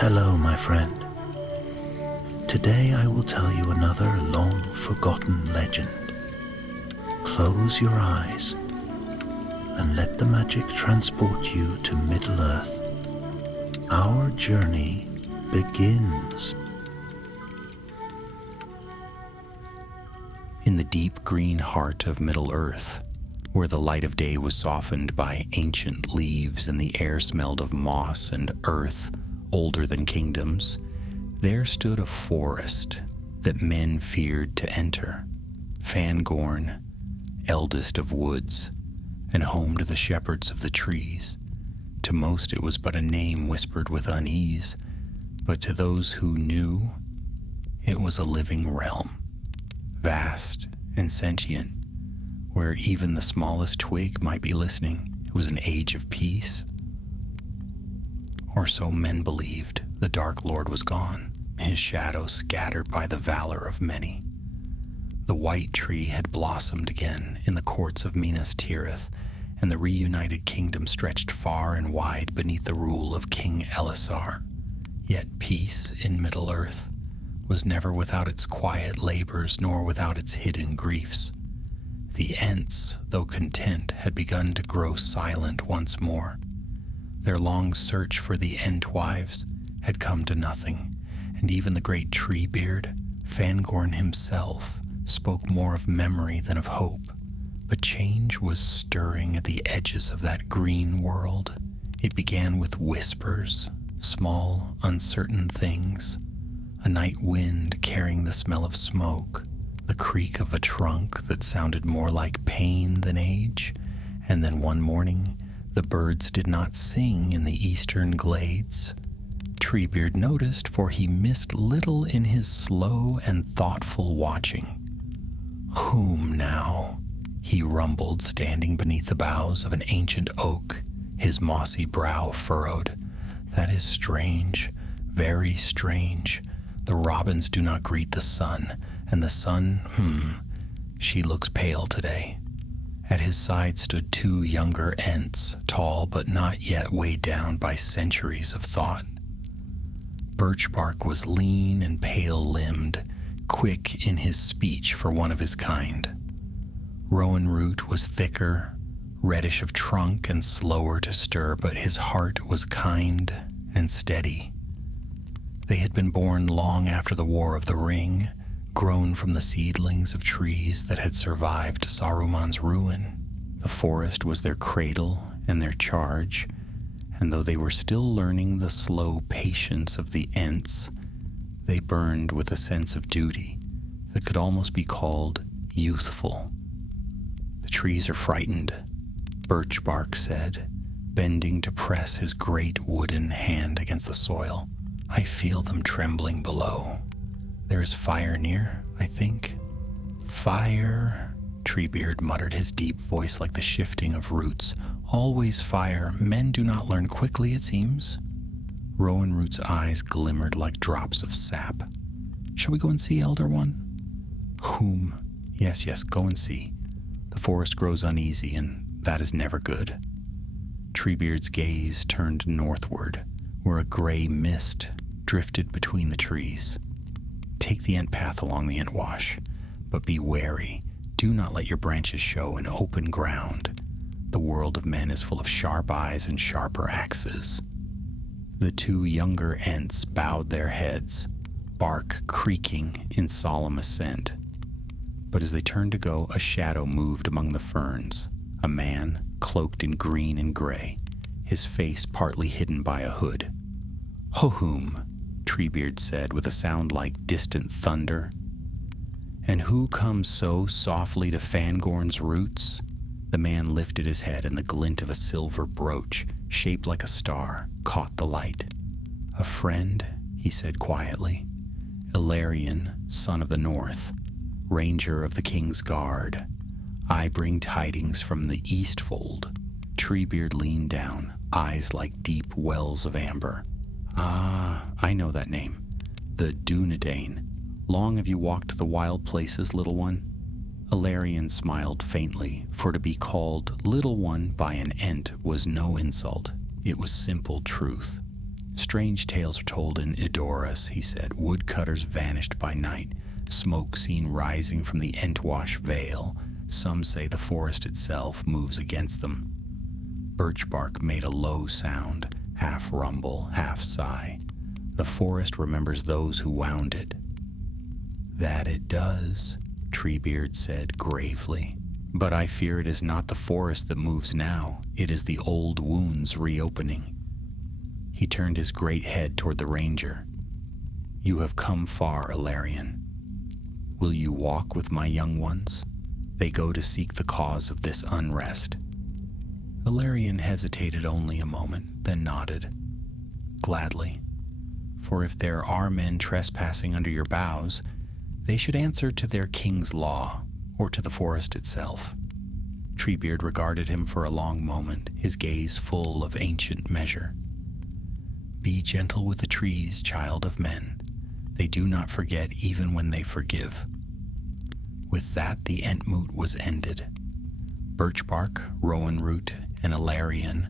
Hello, my friend. Today I will tell you another long-forgotten legend. Close your eyes and let the magic transport you to Middle-earth. Our journey begins. In the deep green heart of Middle-earth, where the light of day was softened by ancient leaves and the air smelled of moss and earth older than kingdoms, there stood a forest that men feared to enter, Fangorn, eldest of woods, and home to the shepherds of the trees. To most it was but a name whispered with unease, but to those who knew, it was a living realm, vast and sentient, where even the smallest twig might be listening. It was an age of peace. Or so men believed. The Dark Lord was gone, his shadow scattered by the valor of many. The white tree had blossomed again in the courts of Minas Tirith, and the reunited kingdom stretched far and wide beneath the rule of King Elisar. Yet peace in Middle-earth was never without its quiet labors nor without its hidden griefs. The Ents, though content, had begun to grow silent once more. Their long search for the Entwives had come to nothing, and even the great Treebeard, Fangorn himself, spoke more of memory than of hope. But change was stirring at the edges of that green world. It began with whispers, small, uncertain things, a night wind carrying the smell of smoke, the creak of a trunk that sounded more like pain than age, and then one morning, the birds did not sing in the eastern glades. Treebeard noticed, for he missed little in his slow and thoughtful watching. "Whom now?" he rumbled, standing beneath the boughs of an ancient oak, his mossy brow furrowed. "That is strange, very strange. The robins do not greet the sun, and the sun, she looks pale today." At his side stood two younger Ents, tall but not yet weighed down by centuries of thought. Birchbark was lean and pale-limbed, quick in his speech for one of his kind. Rowan-root was thicker, reddish of trunk and slower to stir, but his heart was kind and steady. They had been born long after the War of the Ring, grown from the seedlings of trees that had survived Saruman's ruin. The forest was their cradle and their charge, and though they were still learning the slow patience of the Ents, they burned with a sense of duty that could almost be called youthful. "The trees are frightened," Birchbark said, bending to press his great wooden hand against the soil. "I feel them trembling below. There is fire near, I think." "Fire," Treebeard muttered, his deep voice like the shifting of roots. "Always fire. Men do not learn quickly, it seems." Rowan-root's eyes glimmered like drops of sap. "Shall we go and see, Elder One?" "Whom?" Yes, go and see. The forest grows uneasy, and that is never good." Treebeard's gaze turned northward, where a gray mist drifted between the trees. "Take the Ent path along the Entwash, but be wary. Do not let your branches show in open ground. The world of men is full of sharp eyes and sharper axes." The two younger Ents bowed their heads, bark creaking in solemn assent. But as they turned to go, a shadow moved among the ferns, a man cloaked in green and gray, his face partly hidden by a hood. "Hohum," Treebeard said with a sound like distant thunder. "And who comes so softly to Fangorn's roots?" The man lifted his head, and the glint of a silver brooch, shaped like a star, caught the light. "A friend," he said quietly. "Ilarion, son of the North, ranger of the King's Guard. I bring tidings from the Eastfold." Treebeard leaned down, eyes like deep wells of amber. "Ah, I know that name. The Dunedain. Long have you walked the wild places, little one?" Ilarion smiled faintly, for to be called little one by an Ent was no insult. It was simple truth. Strange tales are told in Edoras, he said. Woodcutters vanished by night, smoke seen rising from the Entwash Vale. Some say the forest itself moves against them. Birch bark made a low sound, half rumble, half sigh. The forest remembers those who wound it. That it does, Treebeard said gravely. But I fear it is not the forest that moves now. It is the old wounds reopening. He turned his great head toward the ranger. You have come far, Ilarion. Will you walk with my young ones? They go to seek the cause of this unrest. Ilarion hesitated only a moment, then nodded. Gladly. For if there are men trespassing under your boughs, they should answer to their king's law, or to the forest itself. Treebeard regarded him for a long moment, his gaze full of ancient measure. Be gentle with the trees, child of men. They do not forget even when they forgive. With that, the Entmoot was ended. Birchbark, Rowan-root, and Ilarion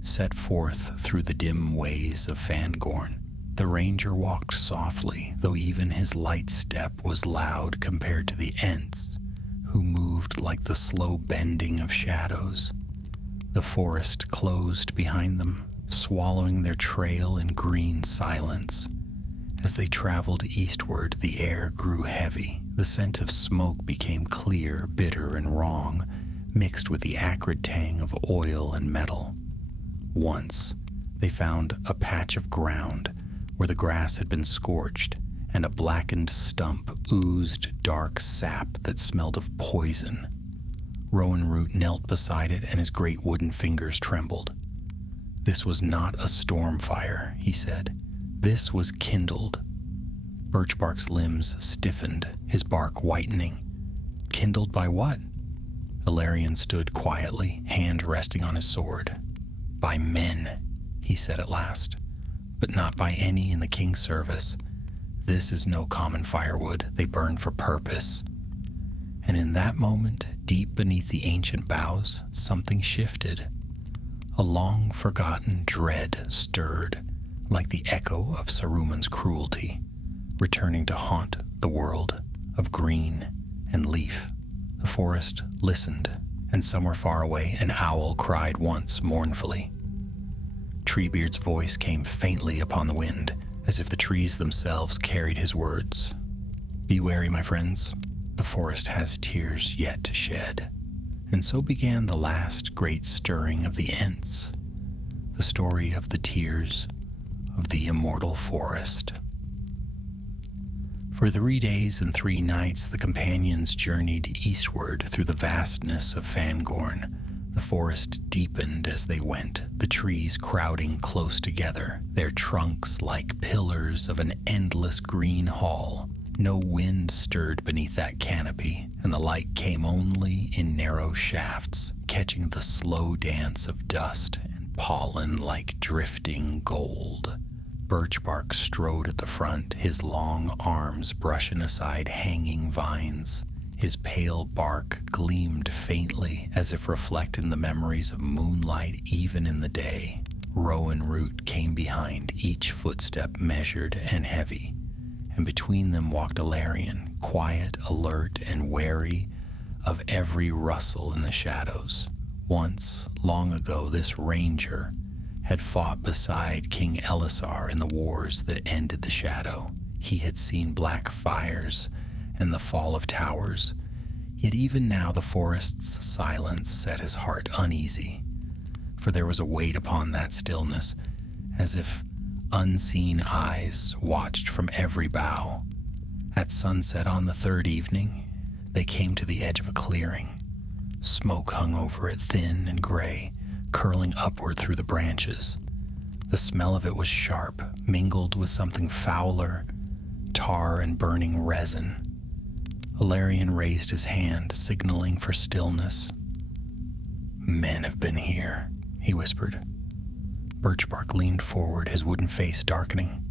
set forth through the dim ways of Fangorn. The ranger walked softly, though even his light step was loud compared to the Ents, who moved like the slow bending of shadows. The forest closed behind them, swallowing their trail in green silence. As they traveled eastward, the air grew heavy. The scent of smoke became clear, bitter, and wrong, mixed with the acrid tang of oil and metal. Once, they found a patch of ground where the grass had been scorched, and a blackened stump oozed dark sap that smelled of poison. Rowan-root knelt beside it, and his great wooden fingers trembled. This was not a storm fire, he said. This was kindled. Birchbark's limbs stiffened, his bark whitening. Kindled by what? Ilarion stood quietly, hand resting on his sword. By men, he said at last, but not by any in the king's service. This is no common firewood. They burn for purpose. And in that moment, deep beneath the ancient boughs, something shifted. A long-forgotten dread stirred, like the echo of Saruman's cruelty, returning to haunt the world of green and leaf. The forest listened, and somewhere far away an owl cried once mournfully. Treebeard's voice came faintly upon the wind, as if the trees themselves carried his words. Be wary, my friends. The forest has tears yet to shed. And so began the last great stirring of the Ents, the story of the tears of the immortal forest. For 3 days and 3 nights the companions journeyed eastward through the vastness of Fangorn. The forest deepened as they went, the trees crowding close together, their trunks like pillars of an endless green hall. No wind stirred beneath that canopy, and the light came only in narrow shafts, catching the slow dance of dust and pollen like drifting gold. Birchbark strode at the front, his long arms brushing aside hanging vines. His pale bark gleamed faintly, as if reflecting the memories of moonlight even in the day. Rowan-root came behind, each footstep measured and heavy. And between them walked Ilarion, quiet, alert, and wary of every rustle in the shadows. Once, long ago, this ranger had fought beside King Elisar in the wars that ended the shadow. He had seen black fires and the fall of towers, yet even now the forest's silence set his heart uneasy, for there was a weight upon that stillness, as if unseen eyes watched from every bough. At sunset on the 3rd evening, they came to the edge of a clearing. Smoke hung over it, thin and gray, curling upward through the branches. The smell of it was sharp, mingled with something fouler, tar and burning resin. Ilarion raised his hand, signaling for stillness. Men have been here, he whispered. Birchbark leaned forward, his wooden face darkening.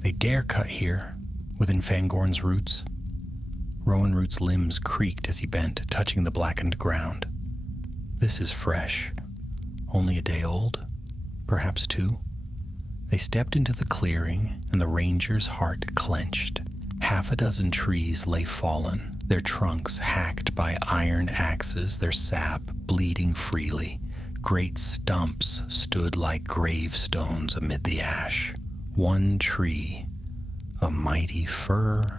They dare cut here, within Fangorn's roots. Rowan-root's limbs creaked as he bent, touching the blackened ground. This is fresh. Only a day old, perhaps 2. They stepped into the clearing, and the ranger's heart clenched. Half a dozen trees lay fallen, their trunks hacked by iron axes, their sap bleeding freely. Great stumps stood like gravestones amid the ash. One tree, a mighty fir,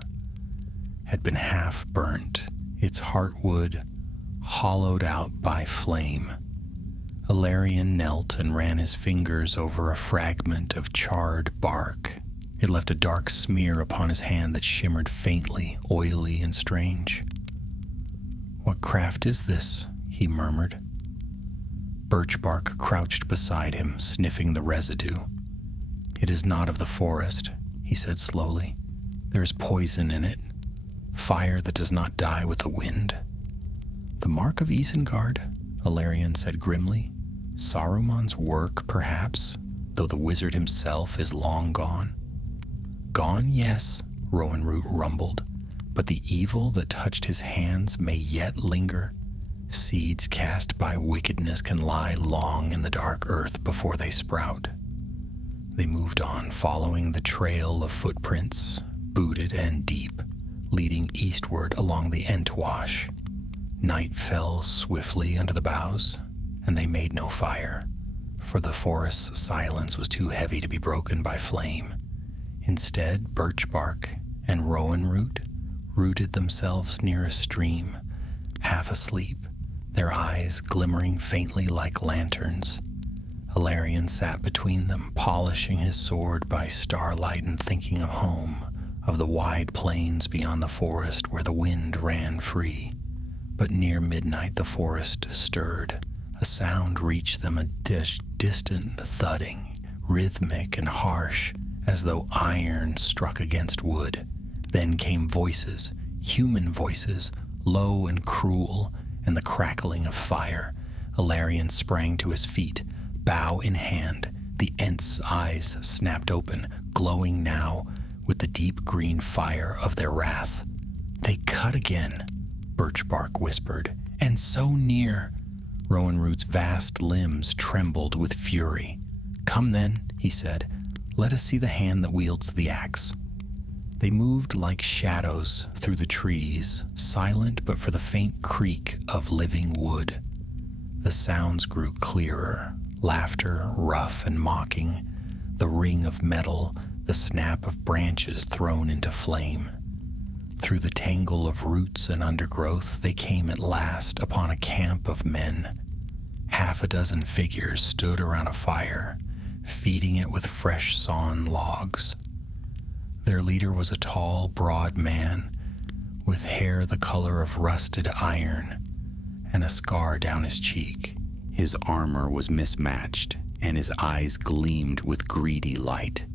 had been half burnt, its heartwood hollowed out by flame. Ilarion knelt and ran his fingers over a fragment of charred bark. It left a dark smear upon his hand that shimmered faintly, oily and strange. "What craft is this?" he murmured. Birchbark crouched beside him, sniffing the residue. "It is not of the forest," he said slowly. "There is poison in it, fire that does not die with the wind." "The mark of Isengard," Ilarion said grimly. "Saruman's work, perhaps, though the wizard himself is long gone." "Gone, yes," Rowan-Root rumbled, "but the evil that touched his hands may yet linger. Seeds cast by wickedness can lie long in the dark earth before they sprout." They moved on, following the trail of footprints, booted and deep, leading eastward along the Entwash. Night fell swiftly under the boughs, and they made no fire, for the forest's silence was too heavy to be broken by flame. Instead, Birchbark and Rowan-Root rooted themselves near a stream, half asleep, their eyes glimmering faintly like lanterns. Ilarion sat between them, polishing his sword by starlight and thinking of home, of the wide plains beyond the forest where the wind ran free. But near midnight the forest stirred. A sound reached them, a distant thudding, rhythmic and harsh, as though iron struck against wood. Then came voices, human voices, low and cruel, and the crackling of fire. Ilarion sprang to his feet, bow in hand. The Ents' eyes snapped open, glowing now with the deep green fire of their wrath. "They cut again," Birchbark whispered, "and so near." Rowan-Root's vast limbs trembled with fury. "Come then," he said, "let us see the hand that wields the axe." They moved like shadows through the trees, silent but for the faint creak of living wood. The sounds grew clearer, laughter rough and mocking, the ring of metal, the snap of branches thrown into flame. Through the tangle of roots and undergrowth, they came at last upon a camp of men. Half a dozen figures stood around a fire, feeding it with fresh sawn logs. Their leader was a tall, broad man, with hair the color of rusted iron, and a scar down his cheek. His armor was mismatched, and his eyes gleamed with greedy light.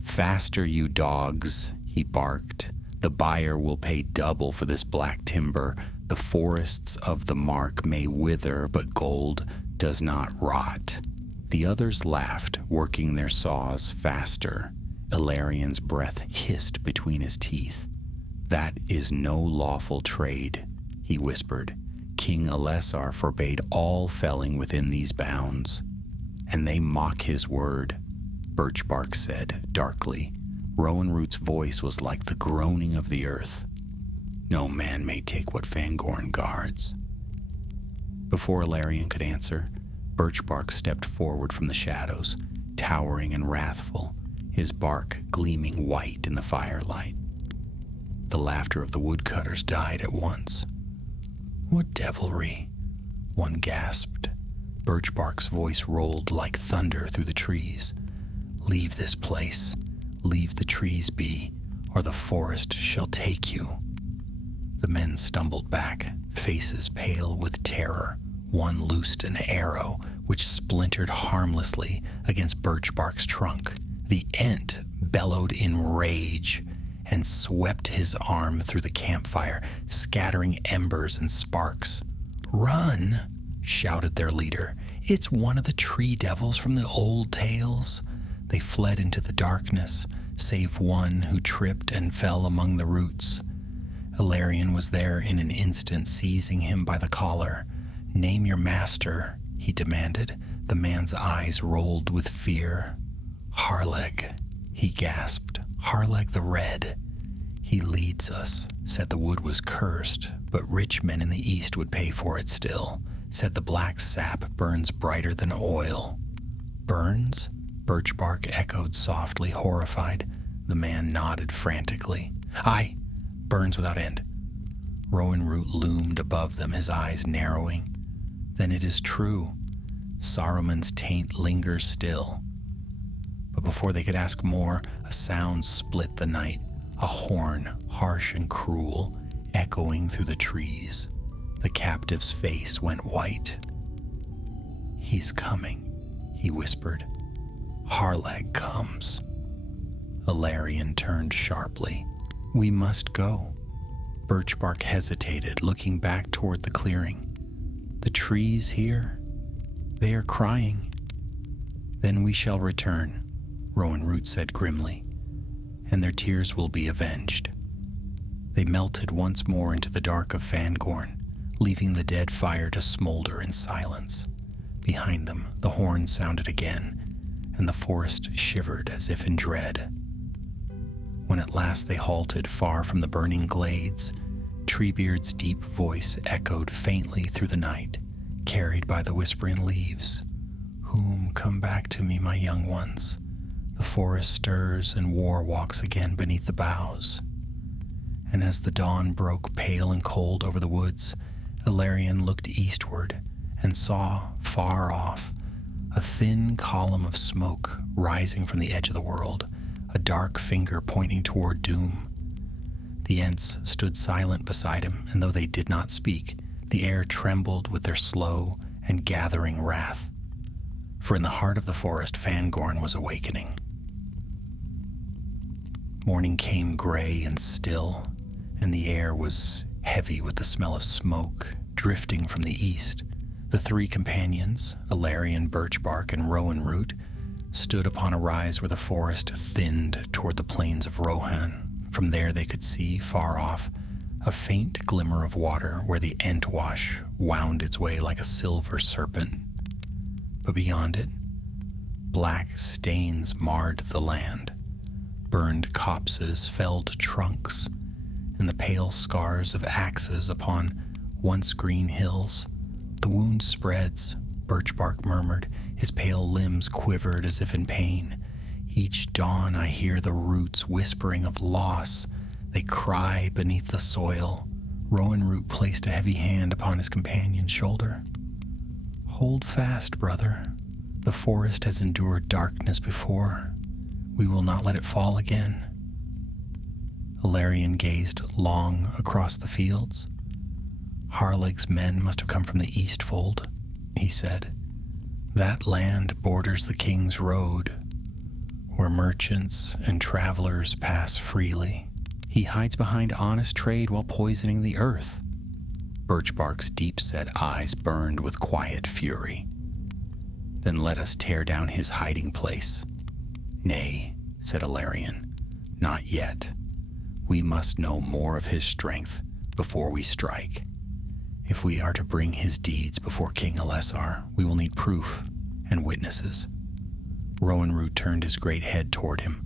"Faster, you dogs," he barked. "The buyer will pay double for this black timber. The forests of the mark may wither, but gold does not rot." The others laughed, working their saws faster. Ilarion's breath hissed between his teeth. "That is no lawful trade," he whispered. "King Alessar forbade all felling within these bounds." "And they mock his word," Birchbark said darkly. Rowan-Root's voice was like the groaning of the earth. "No man may take what Fangorn guards." Before Ilarion could answer, Birchbark stepped forward from the shadows, towering and wrathful, his bark gleaming white in the firelight. The laughter of the woodcutters died at once. "What devilry?" one gasped. Birchbark's voice rolled like thunder through the trees. "Leave this place. Leave the trees be, or the forest shall take you." The men stumbled back, faces pale with terror. One loosed an arrow, which splintered harmlessly against Birchbark's trunk. The Ent bellowed in rage and swept his arm through the campfire, scattering embers and sparks. "Run!" shouted their leader. "It's one of the tree devils from the old tales." They fled into the darkness, save one who tripped and fell among the roots. Ilarion was there in an instant, seizing him by the collar. "Name your master," he demanded. The man's eyes rolled with fear. "Harleg," he gasped. "Harleg the Red. He leads us. Said the wood was cursed, but rich men in the east would pay for it still. Said the black sap burns brighter than oil." "Burns?" Birch bark echoed softly, horrified. The man nodded frantically. "Aye, burns without end." Rowan Root loomed above them, his eyes narrowing. "Then it is true. Saruman's taint lingers still." But before they could ask more, a sound split the night, a horn, harsh and cruel, echoing through the trees. The captive's face went white. "He's coming," he whispered. "Harleg comes." Ilarion turned sharply. "We must go." Birchbark hesitated, looking back toward the clearing. "The trees here, they are crying." "Then we shall return," Rowan Root said grimly, "and their tears will be avenged." They melted once more into the dark of Fangorn, leaving the dead fire to smolder in silence. Behind them, the horn sounded again, and the forest shivered as if in dread. When at last they halted far from the burning glades, Treebeard's deep voice echoed faintly through the night, carried by the whispering leaves. "Whom come back to me, my young ones? The forest stirs and war walks again beneath the boughs." And as the dawn broke pale and cold over the woods, Ilarion looked eastward and saw, far off, a thin column of smoke rising from the edge of the world, a dark finger pointing toward doom. The Ents stood silent beside him, and though they did not speak, the air trembled with their slow and gathering wrath. For in the heart of the forest, Fangorn was awakening. Morning came gray and still, and the air was heavy with the smell of smoke drifting from the east. The three companions, Ilarion, Birchbark, and Rowan Root, stood upon a rise where the forest thinned toward the plains of Rohan. From there they could see, far off, a faint glimmer of water where the Entwash wound its way like a silver serpent. But beyond it, black stains marred the land. Burned copses, felled trunks, and the pale scars of axes upon once green hills. "The wound spreads," Birchbark murmured. His pale limbs quivered as if in pain. "Each dawn I hear the roots whispering of loss. They cry beneath the soil." Rowan Root placed a heavy hand upon his companion's shoulder. "Hold fast, brother. The forest has endured darkness before. We will not let it fall again." Ilarion gazed long across the fields. "Harleg's men must have come from the Eastfold," he said. "That land borders the King's Road, where merchants and travelers pass freely. He hides behind honest trade while poisoning the earth." Birchbark's deep-set eyes burned with quiet fury. "Then let us tear down his hiding place." "Nay," said Ilarion, "not yet. We must know more of his strength before we strike. If we are to bring his deeds before King Alessar, we will need proof and witnesses." Rowan Root turned his great head toward him,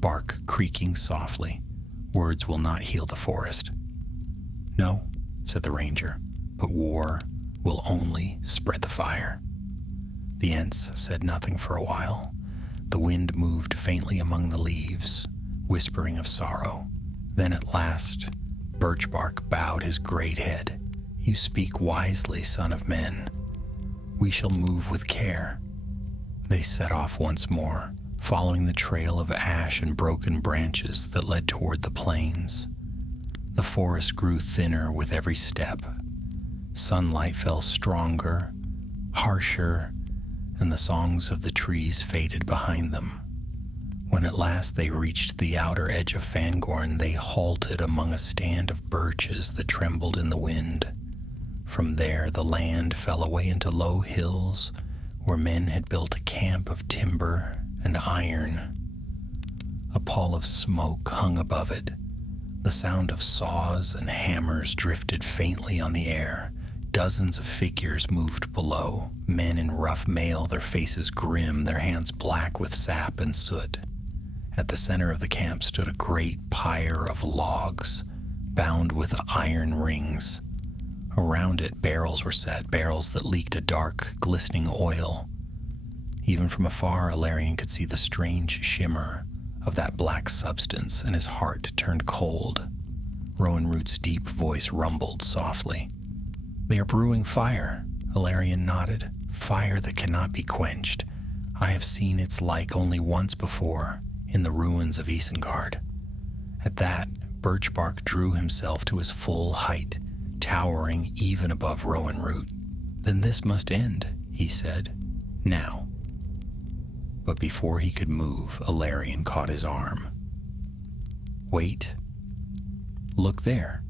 bark creaking softly. "Words will not heal the forest." "No," said the ranger, "but war will only spread the fire." The Ents said nothing for a while. The wind moved faintly among the leaves, whispering of sorrow. Then at last, Birchbark bowed his great head. "You speak wisely, son of men. We shall move with care." They set off once more, following the trail of ash and broken branches that led toward the plains. The forest grew thinner with every step. Sunlight fell stronger, harsher, and the songs of the trees faded behind them. When at last they reached the outer edge of Fangorn, they halted among a stand of birches that trembled in the wind. From there, the land fell away into low hills where men had built a camp of timber and iron. A pall of smoke hung above it. The sound of saws and hammers drifted faintly on the air, Dozens of figures moved below, men in rough mail, their faces grim, their hands black with sap and soot. At the center of the camp stood a great pyre of logs, bound with iron rings. Around it, barrels were set, barrels that leaked a dark, glistening oil. Even from afar, Ilarion could see the strange shimmer of that black substance, and his heart turned cold. Rowan Root's deep voice rumbled softly. "They are brewing fire," Ilarion nodded. "Fire that cannot be quenched. I have seen its like only once before, in the ruins of Isengard." At that, Birchbark drew himself to his full height, towering even above Rowan Root. "Then this must end," he said. "Now." But before he could move, Ilarion caught his arm. "Wait. Look there."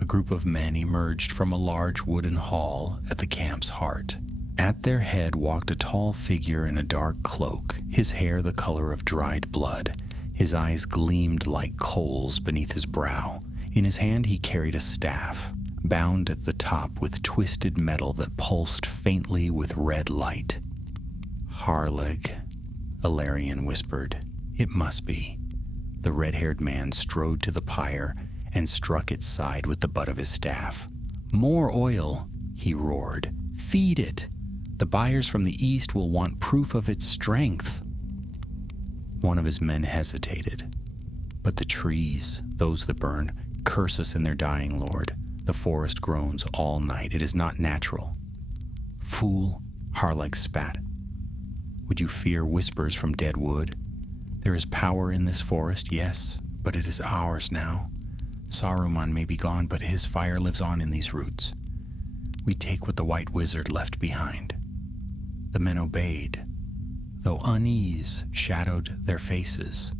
A group of men emerged from a large wooden hall at the camp's heart. At their head walked a tall figure in a dark cloak, his hair the color of dried blood. His eyes gleamed like coals beneath his brow. In his hand he carried a staff, bound at the top with twisted metal that pulsed faintly with red light. "Harlig," Ilarion whispered. "It must be." The red-haired man strode to the pyre and struck its side with the butt of his staff. "More oil," he roared. "Feed it. The buyers from the east will want proof of its strength." One of his men hesitated. "But the trees, those that burn, curse us in their dying, Lord. The forest groans all night. It is not natural." "Fool," Harlig spat. "Would you fear whispers from dead wood? There is power in this forest, yes, but it is ours now. Saruman may be gone, but his fire lives on in these roots. We take what the White Wizard left behind." The men obeyed, though unease shadowed their faces.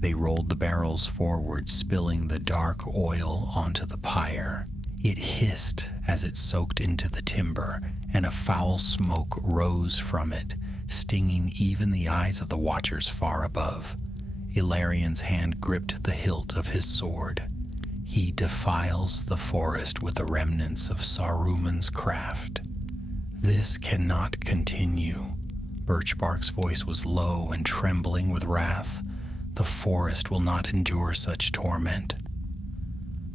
They rolled the barrels forward, spilling the dark oil onto the pyre. It hissed as it soaked into the timber, and a foul smoke rose from it, stinging even the eyes of the watchers far above. Ilarion's hand gripped the hilt of his sword. "He defiles the forest with the remnants of Saruman's craft. This cannot continue." Birchbark's voice was low and trembling with wrath. "The forest will not endure such torment."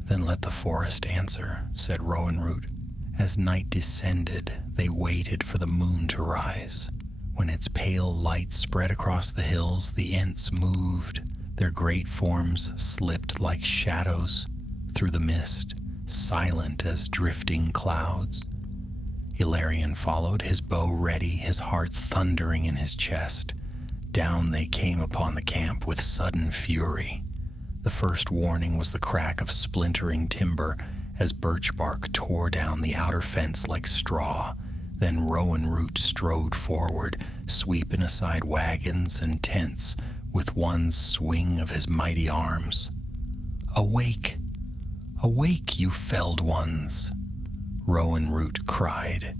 "Then let the forest answer," said Rowan Root. As night descended, they waited for the moon to rise. When its pale light spread across the hills, the Ents moved. Their great forms slipped like shadows through the mist, silent as drifting clouds. Ilarion followed, his bow ready, his heart thundering in his chest. Down they came upon the camp with sudden fury. The first warning was the crack of splintering timber as Birchbark tore down the outer fence like straw. Then Rowan Root strode forward, sweeping aside wagons and tents with one swing of his mighty arms. "Awake! Awake, you felled ones!" Rowan Root cried,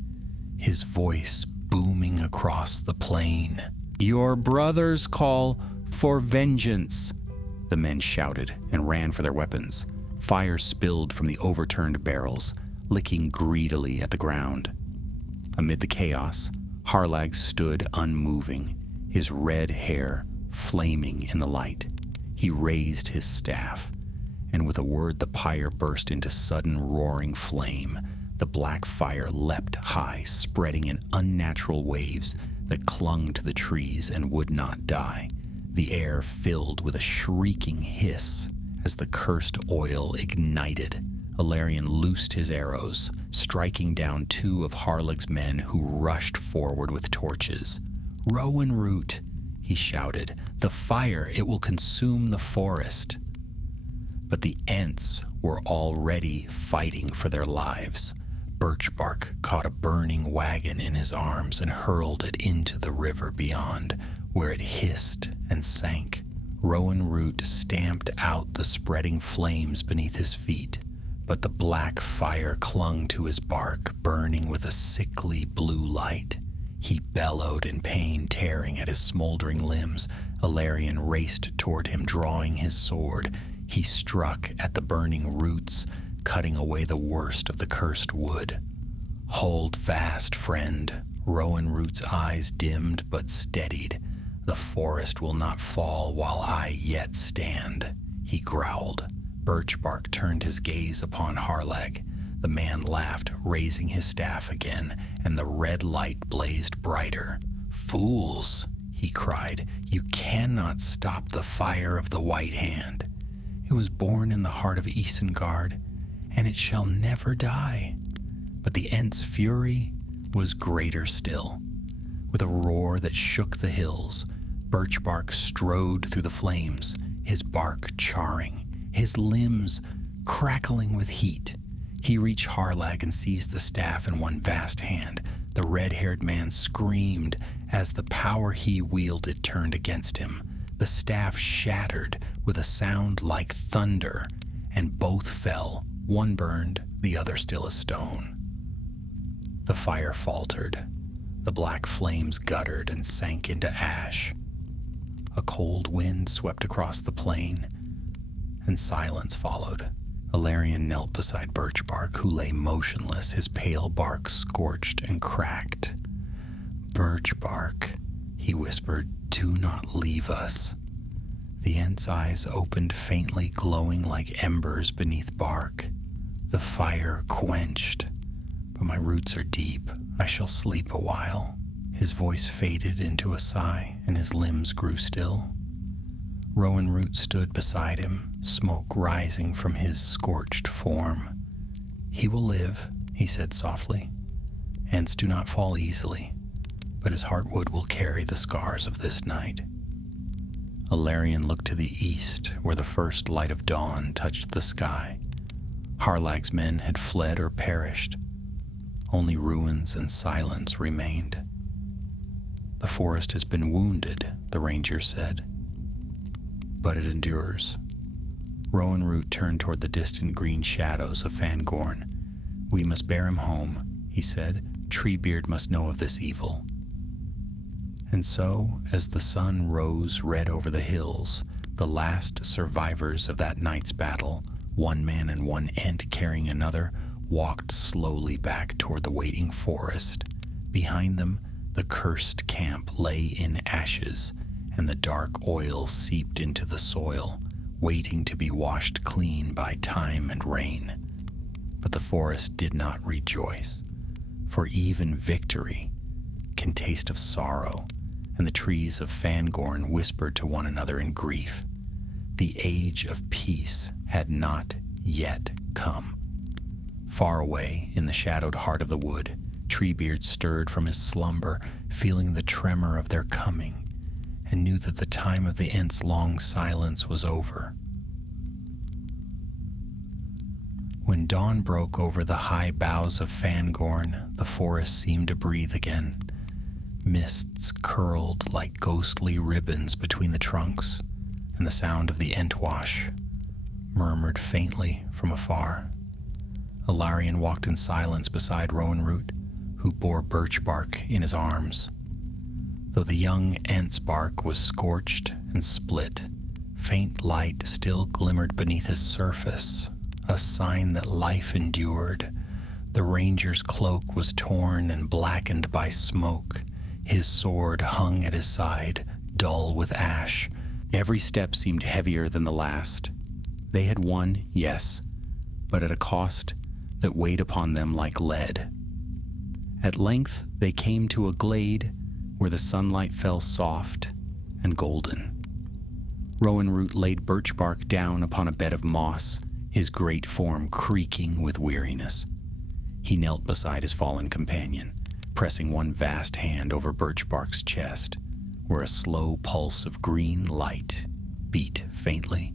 his voice booming across the plain. "Your brothers call for vengeance!" The men shouted and ran for their weapons. Fire spilled from the overturned barrels, licking greedily at the ground. Amid the chaos, Harlag stood unmoving, his red hair flaming in the light. He raised his staff, and with a word the pyre burst into sudden roaring flame. The black fire leapt high, spreading in unnatural waves that clung to the trees and would not die. The air filled with a shrieking hiss as the cursed oil ignited. Ilarion loosed his arrows, striking down two of Harlig's men who rushed forward with torches. "Rowan Root," he shouted, "the fire, it will consume the forest." But the Ents were already fighting for their lives. Birchbark caught a burning wagon in his arms and hurled it into the river beyond, where it hissed and sank. Rowan Root stamped out the spreading flames beneath his feet, but the black fire clung to his bark, burning with a sickly blue light. He bellowed in pain, tearing at his smoldering limbs. Ilarion raced toward him, drawing his sword. He struck at the burning roots, cutting away the worst of the cursed wood. "Hold fast, friend." Rowan Root's eyes dimmed but steadied. "The forest will not fall while I yet stand," he growled. Birchbark turned his gaze upon Harlag. The man laughed, raising his staff again, and the red light blazed brighter. "Fools," he cried, "you cannot stop the fire of the White Hand. It was born in the heart of Isengard, and it shall never die." But the Ents' fury was greater still. With a roar that shook the hills, Birchbark strode through the flames, his bark charring, his limbs crackling with heat. He reached Harlag and seized the staff in one vast hand. The red-haired man screamed as the power he wielded turned against him. The staff shattered with a sound like thunder, and both fell, one burned, the other still a stone. The fire faltered. The black flames guttered and sank into ash. A cold wind swept across the plain, and silence followed. Ilarion knelt beside Birchbark, who lay motionless, his pale bark scorched and cracked. "Birchbark," he whispered, "do not leave us." The Ent's eyes opened faintly, glowing like embers beneath bark. "The fire quenched, but my roots are deep. I shall sleep a while." His voice faded into a sigh, and his limbs grew still. Rowan Root stood beside him, smoke rising from his scorched form. "He will live," he said softly. "Ents do not fall easily, but his heartwood will carry the scars of this night." Ilarion looked to the east, where the first light of dawn touched the sky. Harlag's men had fled or perished. Only ruins and silence remained. "The forest has been wounded," the ranger said, "but it endures." Rowan Root turned toward the distant green shadows of Fangorn. "We must bear him home," he said. "Treebeard must know of this evil." And so, as the sun rose red over the hills, the last survivors of that night's battle, one man and one Ent carrying another, walked slowly back toward the waiting forest. Behind them, the cursed camp lay in ashes, and the dark oil seeped into the soil, waiting to be washed clean by time and rain. But the forest did not rejoice, for even victory can taste of sorrow, and the trees of Fangorn whispered to one another in grief. The age of peace had not yet come. Far away, in the shadowed heart of the wood, Treebeard stirred from his slumber, feeling the tremor of their coming, and knew that the time of the Ents' long silence was over. When dawn broke over the high boughs of Fangorn, the forest seemed to breathe again. Mists curled like ghostly ribbons between the trunks, and the sound of the Entwash murmured faintly from afar. Ilarion walked in silence beside Rowan Root, who bore Birchbark in his arms. Though the young Ent's bark was scorched and split, faint light still glimmered beneath his surface, a sign that life endured. The ranger's cloak was torn and blackened by smoke. His sword hung at his side, dull with ash. Every step seemed heavier than the last. They had won, yes, but at a cost that weighed upon them like lead. At length they came to a glade where the sunlight fell soft and golden. Rowan Root laid Birchbark down upon a bed of moss, his great form creaking with weariness. He knelt beside his fallen companion, pressing one vast hand over Birchbark's chest, where a slow pulse of green light beat faintly.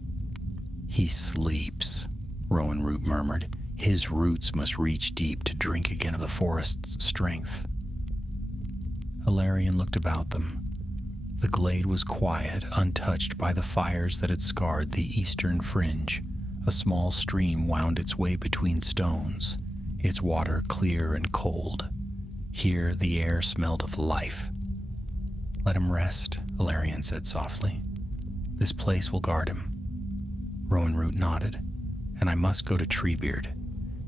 "He sleeps," Rowan Root murmured. "His roots must reach deep to drink again of the forest's strength." Ilarion looked about them. The glade was quiet, untouched by the fires that had scarred the eastern fringe. A small stream wound its way between stones, its water clear and cold. Here the air smelled of life. "Let him rest," Ilarion said softly. "This place will guard him." Rowan Root nodded, and I must go to Treebeard.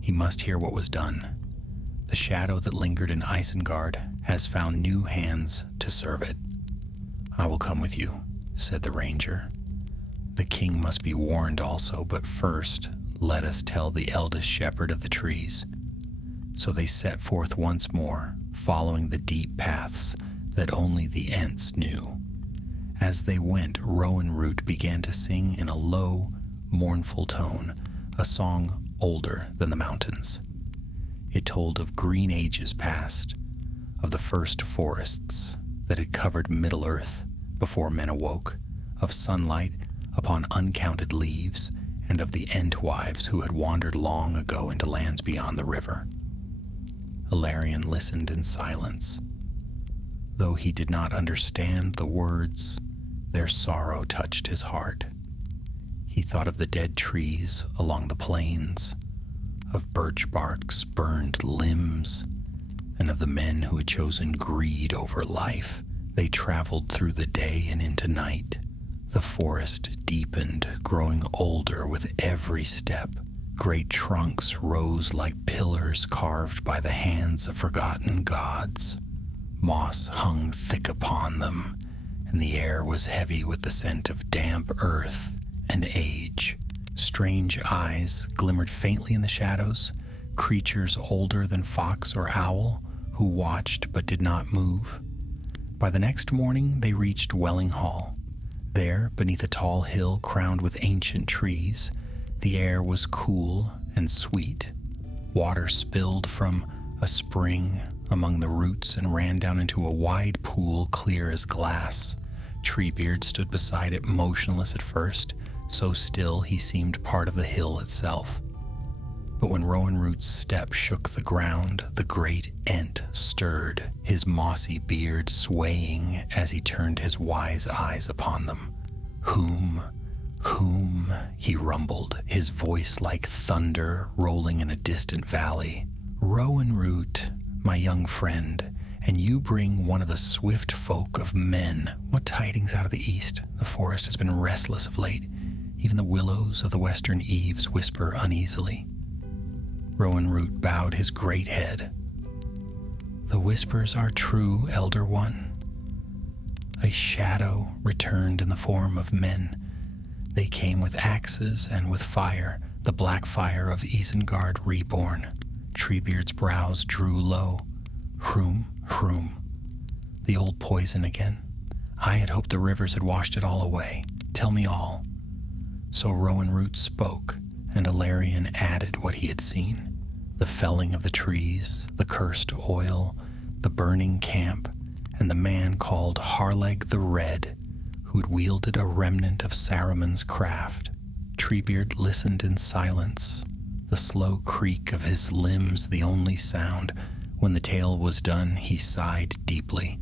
He must hear what was done. The shadow that lingered in Isengard has found new hands to serve it. I will come with you, said the ranger. The king must be warned also, but first let us tell the eldest shepherd of the trees. So they set forth once more, following the deep paths that only the Ents knew. As they went, Rowan Root began to sing in a low, mournful tone, a song older than the mountains. It told of green ages past, of the first forests that had covered Middle-earth before men awoke, of sunlight upon uncounted leaves, and of the Entwives who had wandered long ago into lands beyond the river. Ilarion listened in silence. Though he did not understand the words, their sorrow touched his heart. He thought of the dead trees along the plains, of birch bark's burned limbs, and of the men who had chosen greed over life. They traveled through the day and into night. The forest deepened, growing older with every step. Great trunks rose like pillars carved by the hands of forgotten gods. Moss hung thick upon them, and the air was heavy with the scent of damp earth and age. Strange eyes glimmered faintly in the shadows, creatures older than fox or owl, who watched but did not move. By the next morning they reached Welling Hall. There, beneath a tall hill crowned with ancient trees, the air was cool and sweet. Water spilled from a spring among the roots and ran down into a wide pool clear as glass. Treebeard stood beside it, motionless at first, so still he seemed part of the hill itself. But when Rowan Root's step shook the ground, the great Ent stirred, his mossy beard swaying as he turned his wise eyes upon them. Whom, he rumbled, his voice like thunder rolling in a distant valley. Rowan Root, my young friend, and you bring one of the swift folk of men. What tidings out of the east? The forest has been restless of late. Even the willows of the western eaves whisper uneasily. Rowan Root bowed his great head. The whispers are true, Elder One. A shadow returned in the form of men. They came with axes and with fire, the black fire of Isengard reborn. Treebeard's brows drew low. Hroom. The old poison again. I had hoped the rivers had washed it all away. Tell me all. So Rowan Root spoke, and Ilarion added what he had seen. The felling of the trees, the cursed oil, the burning camp, and the man called Harleg the Red, who had wielded a remnant of Saruman's craft. Treebeard listened in silence, the slow creak of his limbs the only sound. When the tale was done, he sighed deeply.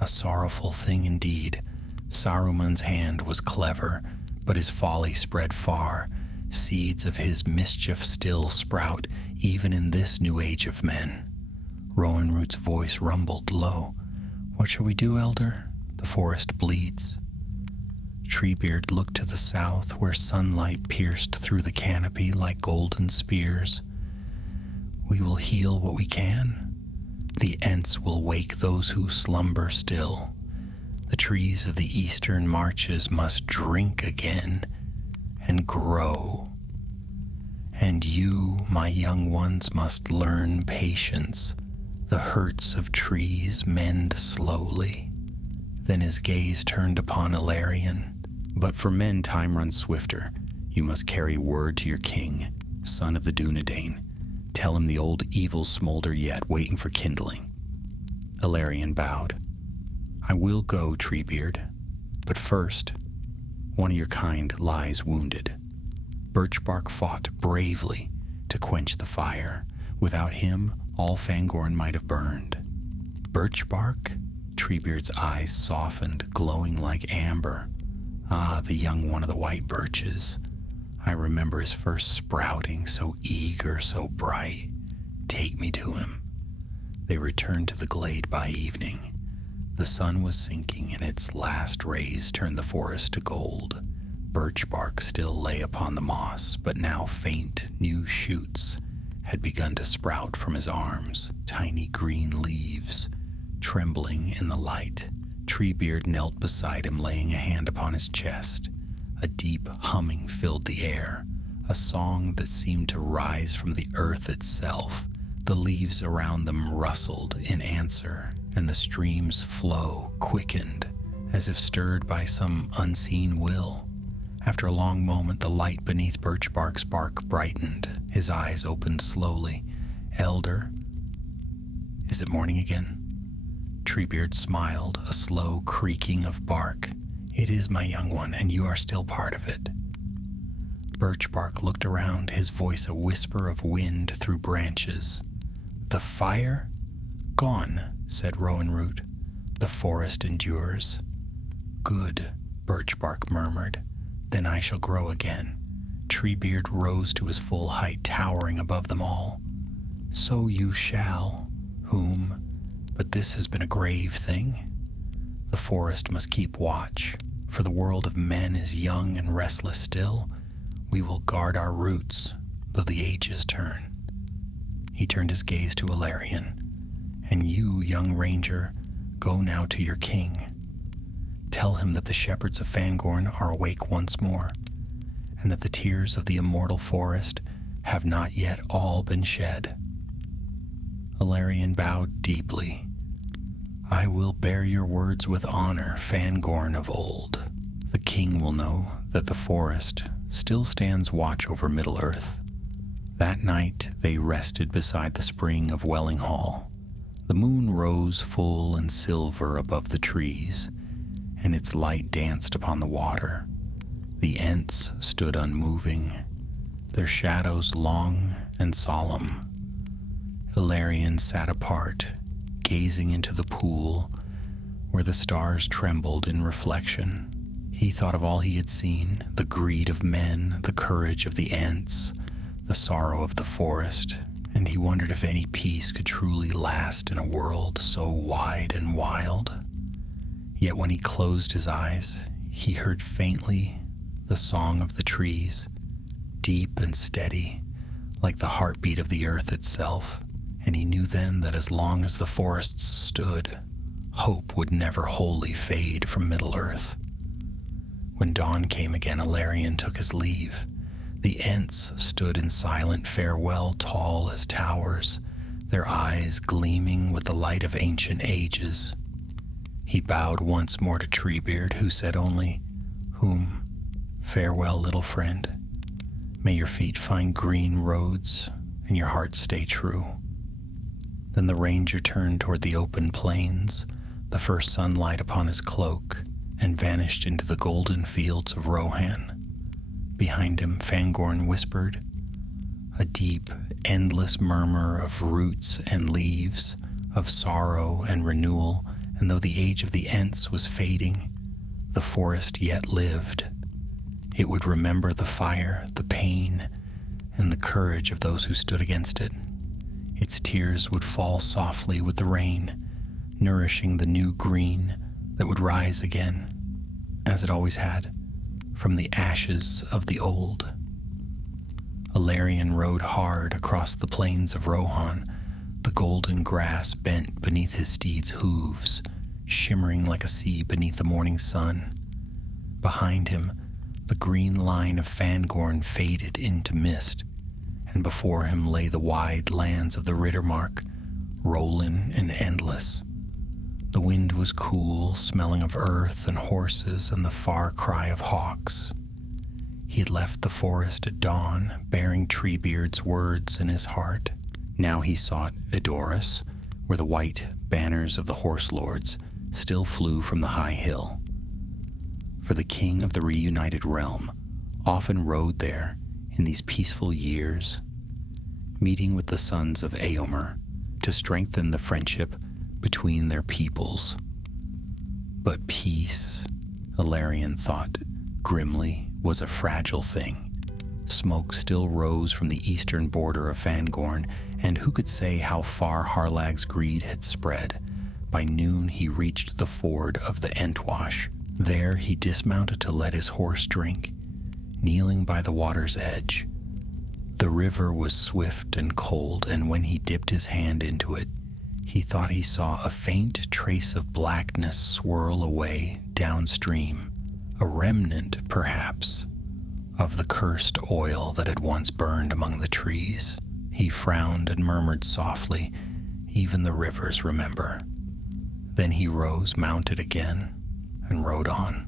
A sorrowful thing indeed. Saruman's hand was clever, but his folly spread far. Seeds of his mischief still sprout, even in this new age of men. Rowan Root's voice rumbled low. What shall we do, Elder? The forest bleeds. Treebeard looked to the south, where sunlight pierced through the canopy like golden spears. We will heal what we can. The Ents will wake those who slumber still. The trees of the eastern marches must drink again and grow. And you, my young ones, must learn patience. The hurts of trees mend slowly. Then his gaze turned upon Ilarion. But for men time runs swifter. You must carry word to your king, son of the Dunedain. Tell him the old evils smolder yet, waiting for kindling. Ilarion bowed. I will go, Treebeard, but first, one of your kind lies wounded. Birchbark fought bravely to quench the fire. Without him, all Fangorn might have burned. Birchbark? Treebeard's eyes softened, glowing like amber. Ah, the young one of the white birches. I remember his first sprouting, so eager, so bright. Take me to him. They returned to the glade by evening. The sun was sinking, and its last rays turned the forest to gold. Birch bark still lay upon the moss, but now faint new shoots had begun to sprout from his arms, tiny green leaves trembling in the light. Treebeard knelt beside him, laying a hand upon his chest. A deep humming filled the air, a song that seemed to rise from the earth itself. The leaves around them rustled in answer, and the stream's flow quickened, as if stirred by some unseen will. After a long moment, the light beneath Birch bark's bark brightened. His eyes opened slowly. "Elder, is it morning again?" Treebeard smiled, a slow creaking of bark. "It is, my young one, and you are still part of it." Birch bark looked around, his voice a whisper of wind through branches. "The fire? Gone," said Rowan Root. "The forest endures." "Good," Birch bark murmured. "Then I shall grow again." Treebeard rose to his full height, towering above them all. "So you shall, whom, but this has been a grave thing. The forest must keep watch, for the world of men is young and restless still. We will guard our roots, though the ages turn." He turned his gaze to Ilarion. "And you, young ranger, go now to your king. Tell him that the shepherds of Fangorn are awake once more, and that the tears of the immortal forest have not yet all been shed." Ilarion bowed deeply. "I will bear your words with honor, Fangorn of old. The king will know that the forest still stands watch over Middle-earth." That night they rested beside the spring of Welling Hall. The moon rose full and silver above the trees, and its light danced upon the water. The Ents stood unmoving, their shadows long and solemn. Ilarion sat apart, gazing into the pool where the stars trembled in reflection. He thought of all he had seen, the greed of men, the courage of the Ents, the sorrow of the forest, and he wondered if any peace could truly last in a world so wide and wild. Yet when he closed his eyes, he heard faintly the song of the trees, deep and steady, like the heartbeat of the earth itself, and he knew then that as long as the forests stood, hope would never wholly fade from Middle-earth. When dawn came again, Ilarion took his leave. The Ents stood in silent farewell, tall as towers, their eyes gleaming with the light of ancient ages. He bowed once more to Treebeard, who said only, "Whom, farewell, little friend. May your feet find green roads, and your heart stay true." Then the ranger turned toward the open plains, the first sunlight upon his cloak, and vanished into the golden fields of Rohan. Behind him, Fangorn whispered, a deep, endless murmur of roots and leaves, of sorrow and renewal, and though the age of the Ents was fading, the forest yet lived. It would remember the fire, the pain, and the courage of those who stood against it. Its tears would fall softly with the rain, nourishing the new green that would rise again, as it always had, from the ashes of the old. Ilarion rode hard across the plains of Rohan, the golden grass bent beneath his steed's hooves, shimmering like a sea beneath the morning sun. Behind him, the green line of Fangorn faded into mist, and before him lay the wide lands of the Riddermark, rolling and endless. The wind was cool, smelling of earth and horses and the far cry of hawks. He had left the forest at dawn, bearing Treebeard's words in his heart. Now he sought Edoras, where the white banners of the horse lords still flew from the high hill. For the king of the reunited realm often rode there in these peaceful years, meeting with the sons of Eomer to strengthen the friendship between their peoples. But peace, Ilarion thought grimly, was a fragile thing. Smoke still rose from the eastern border of Fangorn, and who could say how far Harlag's greed had spread? By noon he reached the ford of the Entwash. There he dismounted to let his horse drink, kneeling by the water's edge. The river was swift and cold, and when he dipped his hand into it, he thought he saw a faint trace of blackness swirl away downstream, a remnant, perhaps, of the cursed oil that had once burned among the trees. He frowned and murmured softly, "Even the rivers remember." Then he rose, mounted again, and rode on.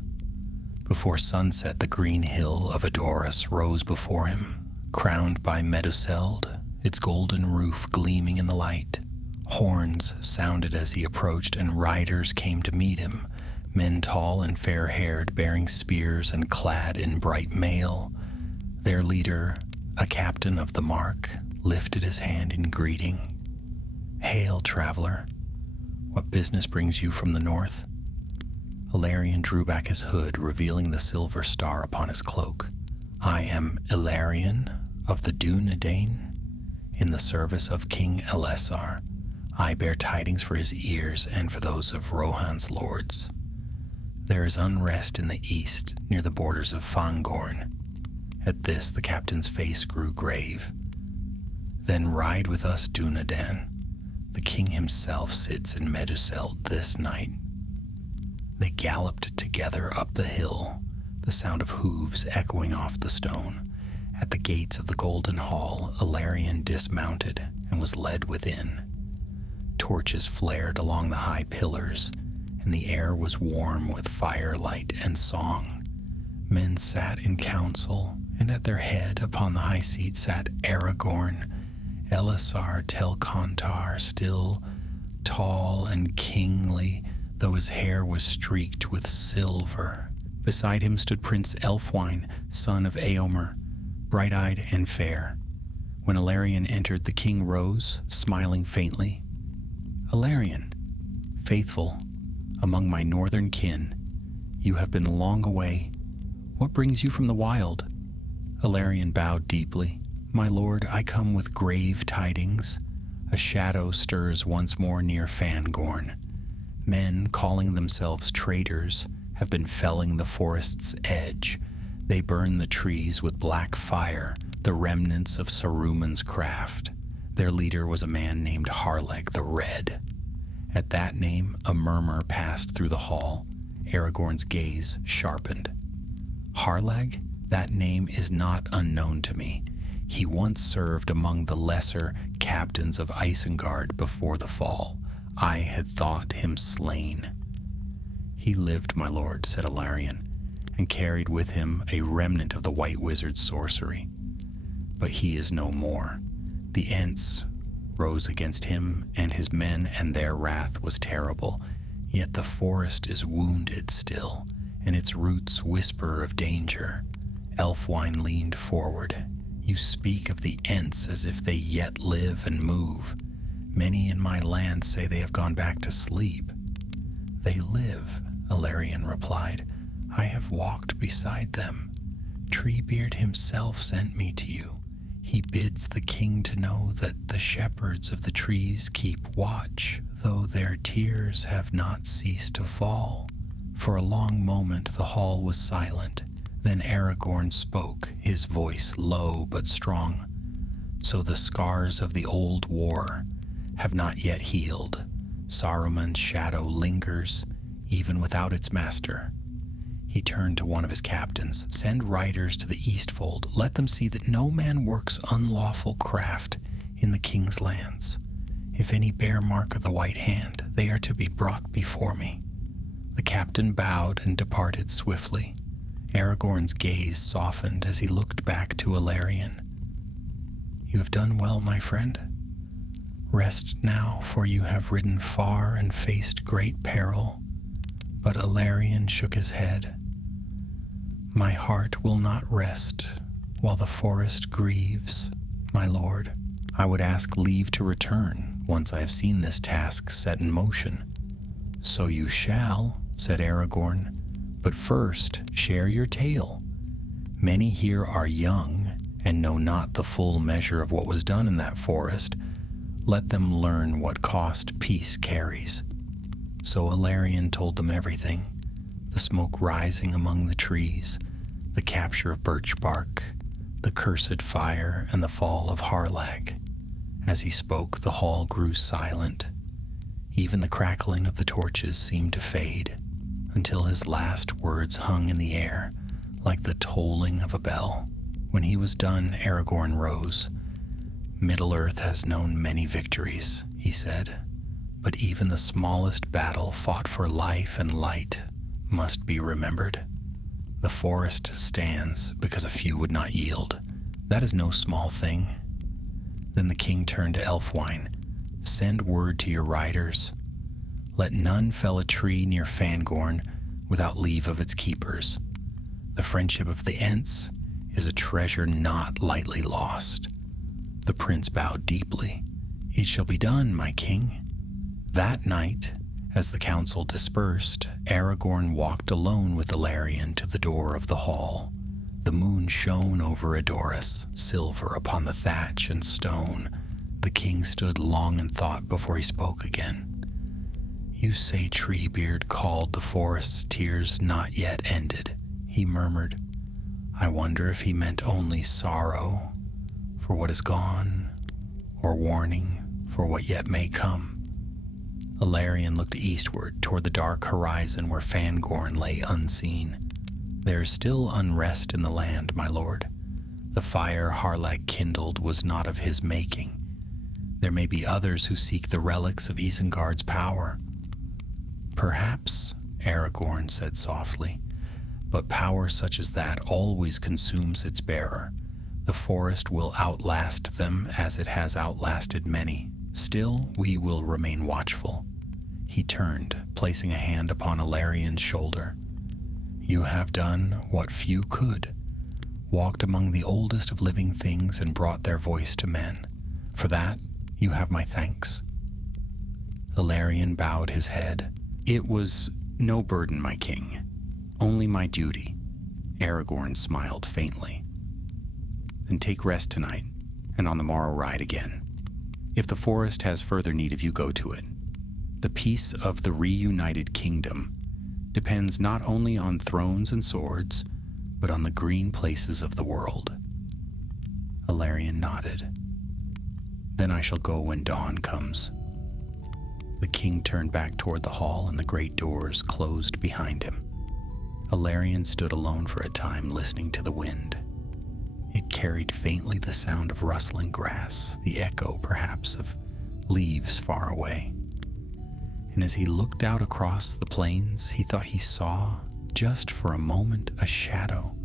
Before sunset, the green hill of Edoras rose before him, crowned by Meduseld, its golden roof gleaming in the light. Horns sounded as he approached, and riders came to meet him, men tall and fair-haired, bearing spears and clad in bright mail. Their leader, a captain of the mark, lifted his hand in greeting. "Hail, traveler. What business brings you from the north?" Ilarion drew back his hood, revealing the silver star upon his cloak. "I am Ilarion of the Dunedain, in the service of King Elessar. I bear tidings for his ears and for those of Rohan's lords. There is unrest in the east, near the borders of Fangorn." At this, the captain's face grew grave. "Then ride with us, Dunedain. The king himself sits in Meduseld this night." They galloped together up the hill, the sound of hooves echoing off the stone. At the gates of the Golden Hall, Ilarion dismounted and was led within. Torches flared along the high pillars, and the air was warm with firelight and song. Men sat in council, and at their head upon the high seat sat Aragorn, Elessar Telcontar, still tall and kingly, though his hair was streaked with silver. Beside him stood Prince Elfwine, son of Eomer, bright-eyed and fair. When Ilarion entered, the king rose, smiling faintly. "Ilarion, faithful among my northern kin, you have been long away. What brings you from the wild?" Ilarion bowed deeply. "My lord, I come with grave tidings. A shadow stirs once more near Fangorn. Men, calling themselves traders, have been felling the forest's edge. They burn the trees with black fire, the remnants of Saruman's craft. Their leader was a man named Harleg the Red." At that name, a murmur passed through the hall. Aragorn's gaze sharpened. "Harleg? That name is not unknown to me. He once served among the lesser captains of Isengard before the fall. I had thought him slain." "He lived, my lord," said Ilarion, "and carried with him a remnant of the White Wizard's sorcery. But he is no more. The Ents rose against him and his men, and their wrath was terrible. Yet the forest is wounded still, and its roots whisper of danger." Elfwine leaned forward. "You speak of the Ents as if they yet live and move. Many in my land say they have gone back to sleep." "They live," Ilarion replied. "I have walked beside them. Treebeard himself sent me to you. He bids the king to know that the shepherds of the trees keep watch, though their tears have not ceased to fall." For a long moment the hall was silent. Then Aragorn spoke, his voice low but strong. "So the scars of the old war have not yet healed. Saruman's shadow lingers, even without its master." He turned to one of his captains. "Send riders to the Eastfold. Let them see that no man works unlawful craft in the king's lands. If any bear mark of the White Hand, they are to be brought before me." The captain bowed and departed swiftly. Aragorn's gaze softened as he looked back to Ilarion. "You have done well, my friend. Rest now, for you have ridden far and faced great peril." But Ilarion shook his head. "My heart will not rest while the forest grieves, my lord. I would ask leave to return once I have seen this task set in motion." "So you shall," said Aragorn, "but first share your tale. Many here are young and know not the full measure of what was done in that forest. Let them learn what cost peace carries." So Ilarion told them everything, the smoke rising among the trees, the capture of birch bark, the cursed fire, and the fall of Harlag. As he spoke, the hall grew silent. Even the crackling of the torches seemed to fade, until his last words hung in the air like the tolling of a bell. When he was done, Aragorn rose. "Middle-earth has known many victories," he said, "but even the smallest battle fought for life and light must be remembered. The forest stands because a few would not yield. That is no small thing." Then the king turned to Elfwine. "Send word to your riders. Let none fell a tree near Fangorn without leave of its keepers. The friendship of the Ents is a treasure not lightly lost." The prince bowed deeply. "It shall be done, my king." That night, as the council dispersed, Aragorn walked alone with Ilarion to the door of the hall. The moon shone over Edoras, silver upon the thatch and stone. The king stood long in thought before he spoke again. "You say Treebeard called the forest's tears not yet ended," he murmured. "I wonder if he meant only sorrow for what is gone, or warning for what yet may come." Ilarion looked eastward toward the dark horizon where Fangorn lay unseen. "There is still unrest in the land, my lord. The fire Harlag kindled was not of his making. There may be others who seek the relics of Isengard's power." "Perhaps," Aragorn said softly, "but power such as that always consumes its bearer. The forest will outlast them as it has outlasted many. Still, we will remain watchful." He turned, placing a hand upon Ilarion's shoulder. "You have done what few could, walked among the oldest of living things and brought their voice to men. For that, you have my thanks." Ilarion bowed his head. "It was no burden, my king, only my duty." Aragorn smiled faintly. "Then take rest tonight, and on the morrow ride again. If the forest has further need of you, go to it. The peace of the reunited kingdom depends not only on thrones and swords, but on the green places of the world." Ilarion nodded. "Then I shall go when dawn comes." The king turned back toward the hall, and the great doors closed behind him. Ilarion stood alone for a time, listening to the wind. It carried faintly the sound of rustling grass, the echo, perhaps, of leaves far away. And as he looked out across the plains, he thought he saw, just for a moment, a shadow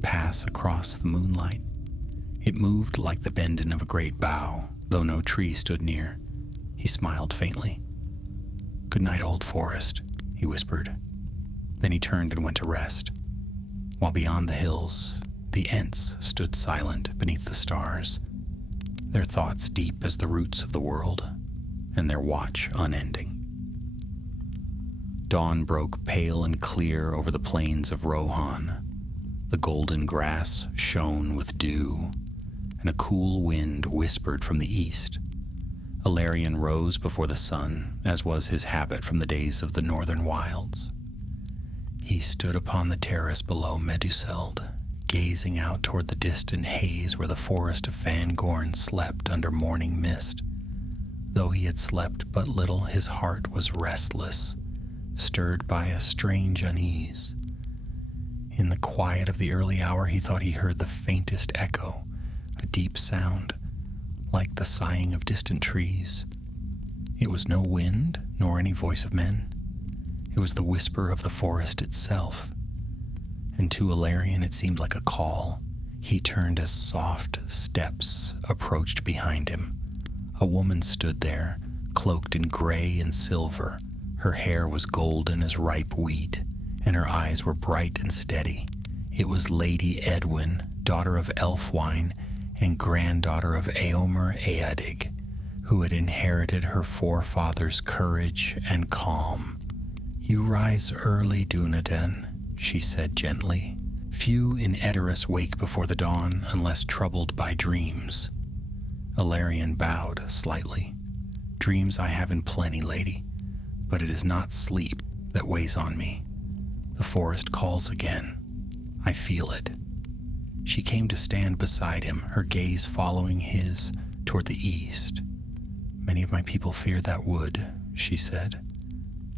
pass across the moonlight. It moved like the bending of a great bough, though no tree stood near. He smiled faintly. "Good night, old forest," he whispered. Then he turned and went to rest, while beyond the hills, the Ents stood silent beneath the stars, their thoughts deep as the roots of the world, and their watch unending. Dawn broke pale and clear over the plains of Rohan. The golden grass shone with dew, and a cool wind whispered from the east. Ilarion rose before the sun, as was his habit from the days of the northern wilds. He stood upon the terrace below Meduseld, gazing out toward the distant haze where the forest of Fangorn slept under morning mist. Though he had slept but little, his heart was restless, stirred by a strange unease. In the quiet of the early hour, he thought he heard the faintest echo, a deep sound, like the sighing of distant trees. It was no wind, nor any voice of men. It was the whisper of the forest itself. And to Ilarion it seemed like a call. He turned as soft steps approached behind him. A woman stood there, cloaked in gray and silver. Her hair was golden as ripe wheat, and her eyes were bright and steady. It was Lady Edwin, daughter of Elfwine and granddaughter of Eomer Eadig, who had inherited her forefathers' courage and calm. "You rise early, Dunedain," she said gently. "Few in Edoras wake before the dawn unless troubled by dreams." Ilarion bowed slightly. "Dreams I have in plenty, lady, but it is not sleep that weighs on me. The forest calls again." I feel it." She came to stand beside him, her gaze following his toward the east. "Many of my people fear that wood," she said.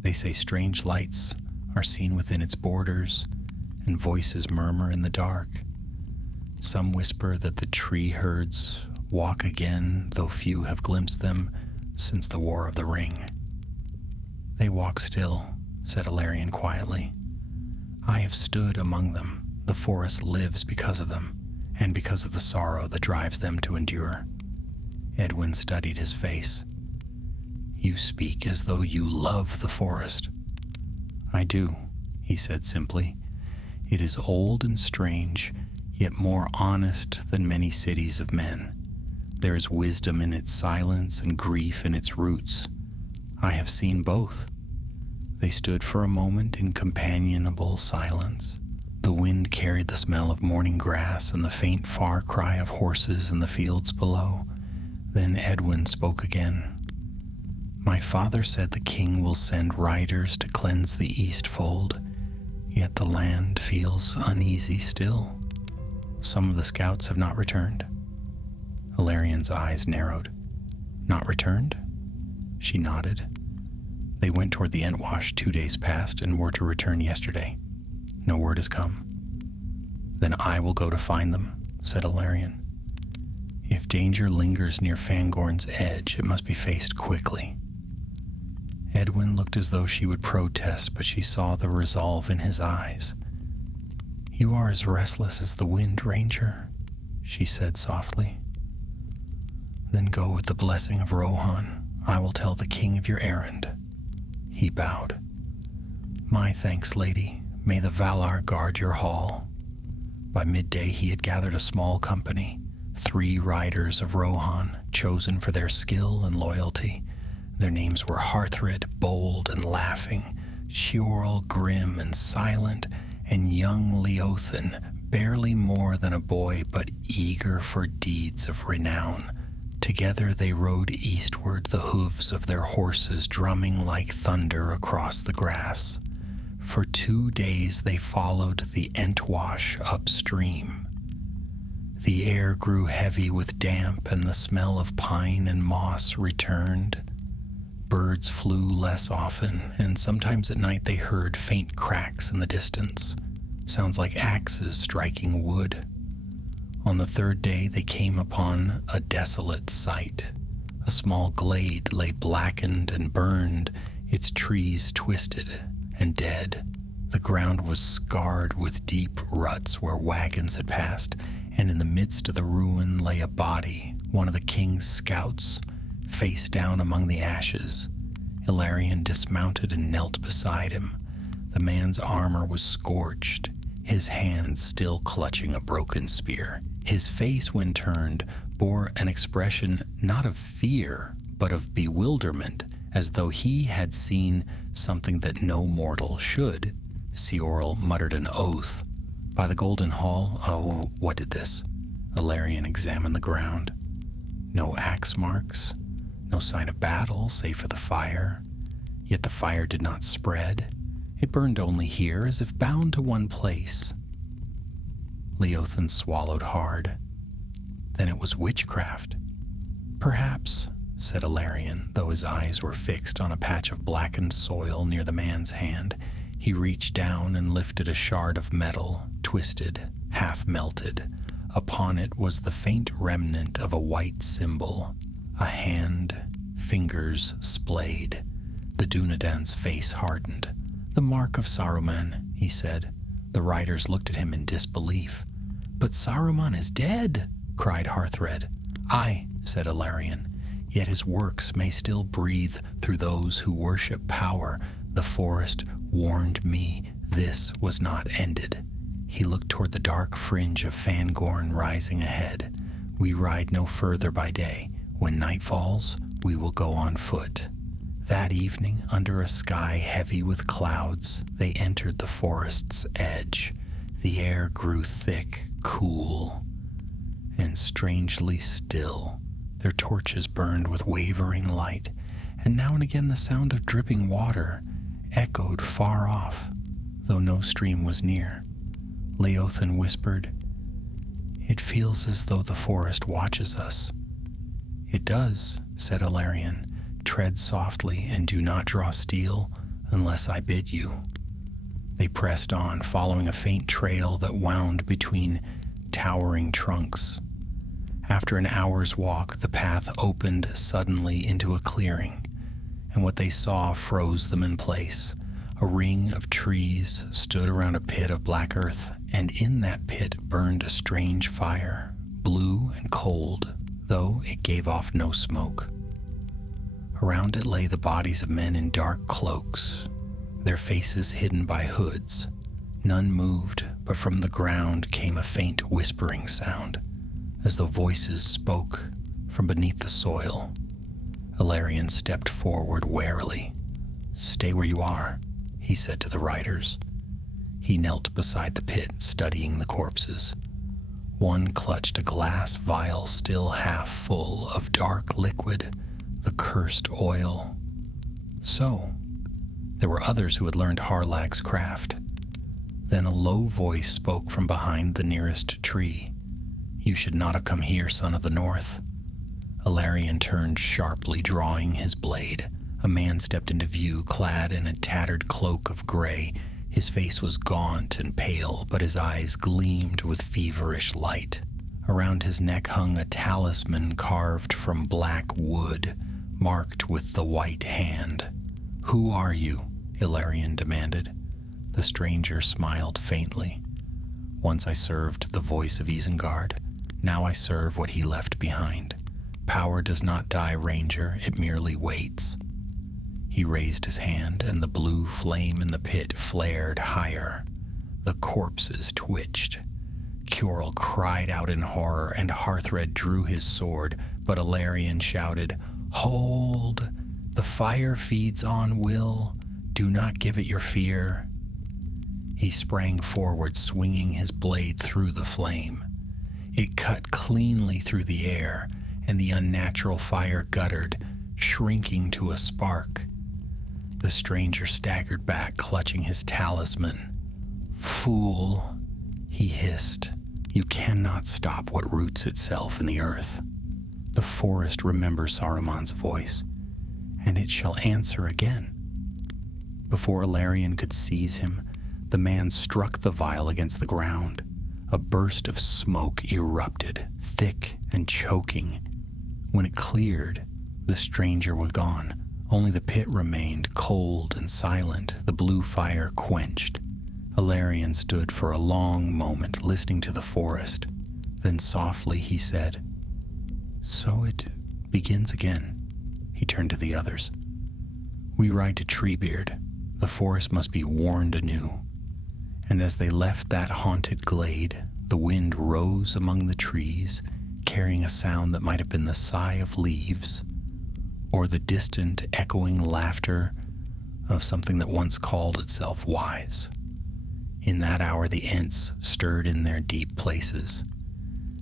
"They say strange lights are seen within its borders, and voices murmur in the dark. Some whisper that the tree herds walk again, though few have glimpsed them since the War of the Ring." "They walk still," said Ilarion quietly. "I have stood among them. The forest lives because of them, and because of the sorrow that drives them to endure." Edwin studied his face. "You speak as though you love the forest." "I do," he said simply. "It is old and strange, yet more honest than many cities of men. There is wisdom in its silence and grief in its roots. I have seen both." They stood for a moment in companionable silence. The wind carried the smell of morning grass and the faint far cry of horses in the fields below. Then Edwin spoke again. "My father said the king will send riders to cleanse the east fold, yet the land feels uneasy still. Some of the scouts have not returned." Ilarion's eyes narrowed. "Not returned?" She nodded. "They went toward the Entwash 2 days past and were to return yesterday. No word has come." "Then I will go to find them," said Ilarion. "If danger lingers near Fangorn's edge, it must be faced quickly." Edwin looked as though she would protest, but she saw the resolve in his eyes. "You are as restless as the wind, Ranger," she said softly. "Then go with the blessing of Rohan. I will tell the king of your errand." He bowed. "My thanks, lady. May the Valar guard your hall." By midday he had gathered a small company, 3 riders of Rohan, chosen for their skill and loyalty. Their names were Harthred, bold and laughing, Shiorl, grim and silent, and young Leothin, barely more than a boy but eager for deeds of renown. Together they rode eastward, the hooves of their horses drumming like thunder across the grass. For 2 days they followed the Entwash upstream. The air grew heavy with damp, and the smell of pine and moss returned. Birds flew less often, and sometimes at night they heard faint cracks in the distance, sounds like axes striking wood. On the 3rd day they came upon a desolate sight. A small glade lay blackened and burned, its trees twisted and dead. The ground was scarred with deep ruts where wagons had passed, and in the midst of the ruin lay a body, one of the king's scouts, face down among the ashes. Ilarion dismounted and knelt beside him. The man's armor was scorched, his hand still clutching a broken spear. His face, when turned, bore an expression not of fear, but of bewilderment, as though he had seen something that no mortal should. Shiorl muttered an oath. By the Golden Hall, what did this? Ilarion examined the ground. No axe marks, no sign of battle save for the fire. Yet the fire did not spread. It burned only here, as if bound to one place. Leothin swallowed hard. Then it was witchcraft. "Perhaps," said Ilarion, though his eyes were fixed on a patch of blackened soil near the man's hand. He reached down and lifted a shard of metal, twisted, half melted. Upon it was the faint remnant of a white symbol, a hand, fingers splayed. The Dunedain's face hardened. "The mark of Saruman," he said. The riders looked at him in disbelief. "But Saruman is dead!" cried Harthred. "Aye," said Ilarion, "yet his works may still breathe through those who worship power. The forest warned me this was not ended." He looked toward the dark fringe of Fangorn rising ahead. "We ride no further by day. When night falls, we will go on foot." That evening, under a sky heavy with clouds, they entered the forest's edge. The air grew thick, cool, and strangely still. Their torches burned with wavering light, and now and again the sound of dripping water echoed far off, though no stream was near. Leothan whispered. "It feels as though the forest watches us." "It does," said Ilarion. "Tread softly and do not draw steel unless I bid you." They pressed on, following a faint trail that wound between towering trunks. After an hour's walk, the path opened suddenly into a clearing, and what they saw froze them in place. A ring of trees stood around a pit of black earth, and in that pit burned a strange fire, blue and cold, though it gave off no smoke. Around it lay the bodies of men in dark cloaks, their faces hidden by hoods. None moved, but from the ground came a faint whispering sound, as though voices spoke from beneath the soil. Ilarion stepped forward warily. "Stay where you are," he said to the riders. He knelt beside the pit, studying the corpses. One clutched a glass vial still half full of dark liquid, the cursed oil. So, there were others who had learned Harlag's craft. Then a low voice spoke from behind the nearest tree. "You should not have come here, son of the North." Ilarion turned sharply, drawing his blade. A man stepped into view, clad in a tattered cloak of gray. His face was gaunt and pale, but his eyes gleamed with feverish light. Around his neck hung a talisman carved from black wood, marked with the white hand. "Who are you?" Ilarion demanded. The stranger smiled faintly. "Once I served the voice of Isengard. Now I serve what he left behind. Power does not die, Ranger, it merely waits." He raised his hand, and the blue flame in the pit flared higher. The corpses twitched. Kjorl cried out in horror, and Hearthred drew his sword, but Ilarion shouted, "Hold! The fire feeds on will. Do not give it your fear." He sprang forward, swinging his blade through the flame. It cut cleanly through the air, and the unnatural fire guttered, shrinking to a spark. The stranger staggered back, clutching his talisman. "Fool," he hissed, "you cannot stop what roots itself in the earth. The forest remembers Saruman's voice, and it shall answer again." Before Ilarion could seize him, the man struck the vial against the ground. A burst of smoke erupted, thick and choking. When it cleared, the stranger was gone. Only the pit remained, cold and silent, the blue fire quenched. Ilarion stood for a long moment, listening to the forest. Then softly he said, "So it begins again." He turned to the others. "We ride to Treebeard. The forest must be warned anew." And as they left that haunted glade, the wind rose among the trees, carrying a sound that might have been the sigh of leaves, or the distant, echoing laughter of something that once called itself wise. In that hour, the Ents stirred in their deep places,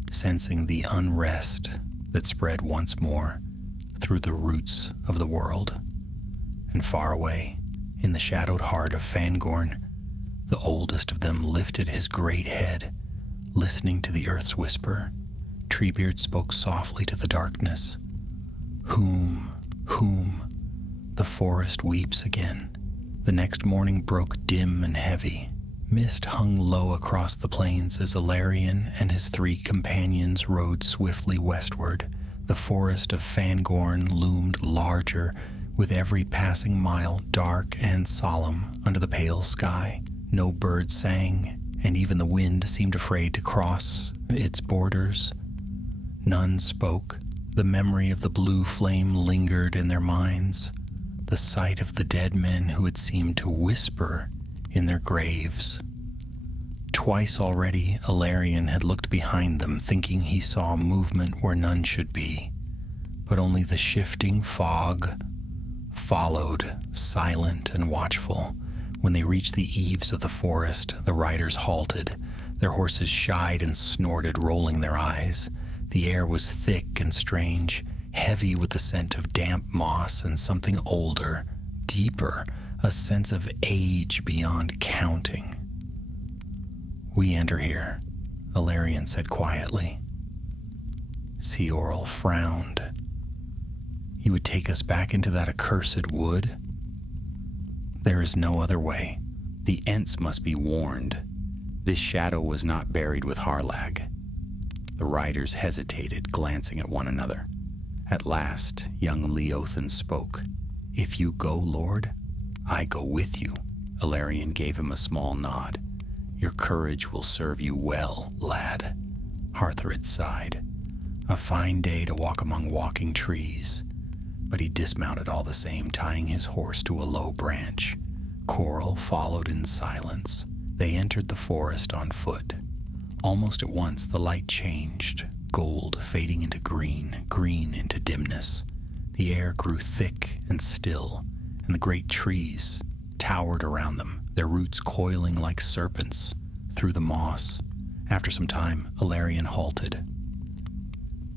sensing the unrest that spread once more through the roots of the world. And far away, in the shadowed heart of Fangorn, the oldest of them lifted his great head, listening to the earth's whisper. Treebeard spoke softly to the darkness. "Whom? The forest weeps again." The next morning broke dim and heavy. Mist hung low across the plains as Ilarion and his 3 companions rode swiftly westward. The forest of Fangorn loomed larger, with every passing mile dark and solemn under the pale sky. No bird sang, and even the wind seemed afraid to cross its borders. None spoke. The memory of the blue flame lingered in their minds, the sight of the dead men who had seemed to whisper in their graves. Twice already, Ilarion had looked behind them, thinking he saw movement where none should be, but only the shifting fog followed, silent and watchful. When they reached the eaves of the forest, the riders halted. Their horses shied and snorted, rolling their eyes. The air was thick and strange, heavy with the scent of damp moss and something older, deeper, a sense of age beyond counting. "We enter here," Ilarion said quietly. Seorl frowned. "You would take us back into that accursed wood?" "There is no other way. The Ents must be warned. This shadow was not buried with Harlag." The riders hesitated, glancing at one another. At last, young Leothan spoke. "If you go, Lord, I go with you." Ilarion gave him a small nod. "Your courage will serve you well, lad." Harthrid sighed. A fine day to walk among walking trees. But he dismounted all the same, tying his horse to a low branch. Coral followed in silence. They entered the forest on foot. Almost at once the light changed, gold fading into green, green into dimness. The air grew thick and still, and the great trees towered around them, their roots coiling like serpents through the moss. After some time, Ilarion halted.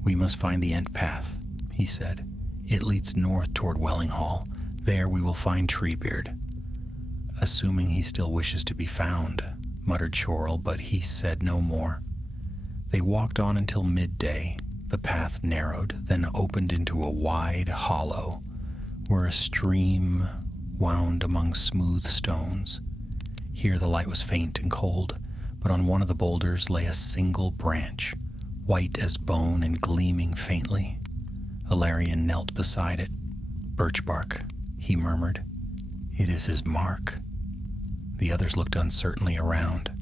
"We must find the Ent path," he said. "It leads north toward Wellinghall. There we will find Treebeard." "Assuming he still wishes to be found," muttered Chorl, but he said no more. They walked on until midday. The path narrowed, then opened into a wide hollow, where a stream wound among smooth stones. Here the light was faint and cold, but on one of the boulders lay a single branch, white as bone and gleaming faintly. Ilarion knelt beside it. "Birch bark," he murmured. "It is his mark." The others looked uncertainly around.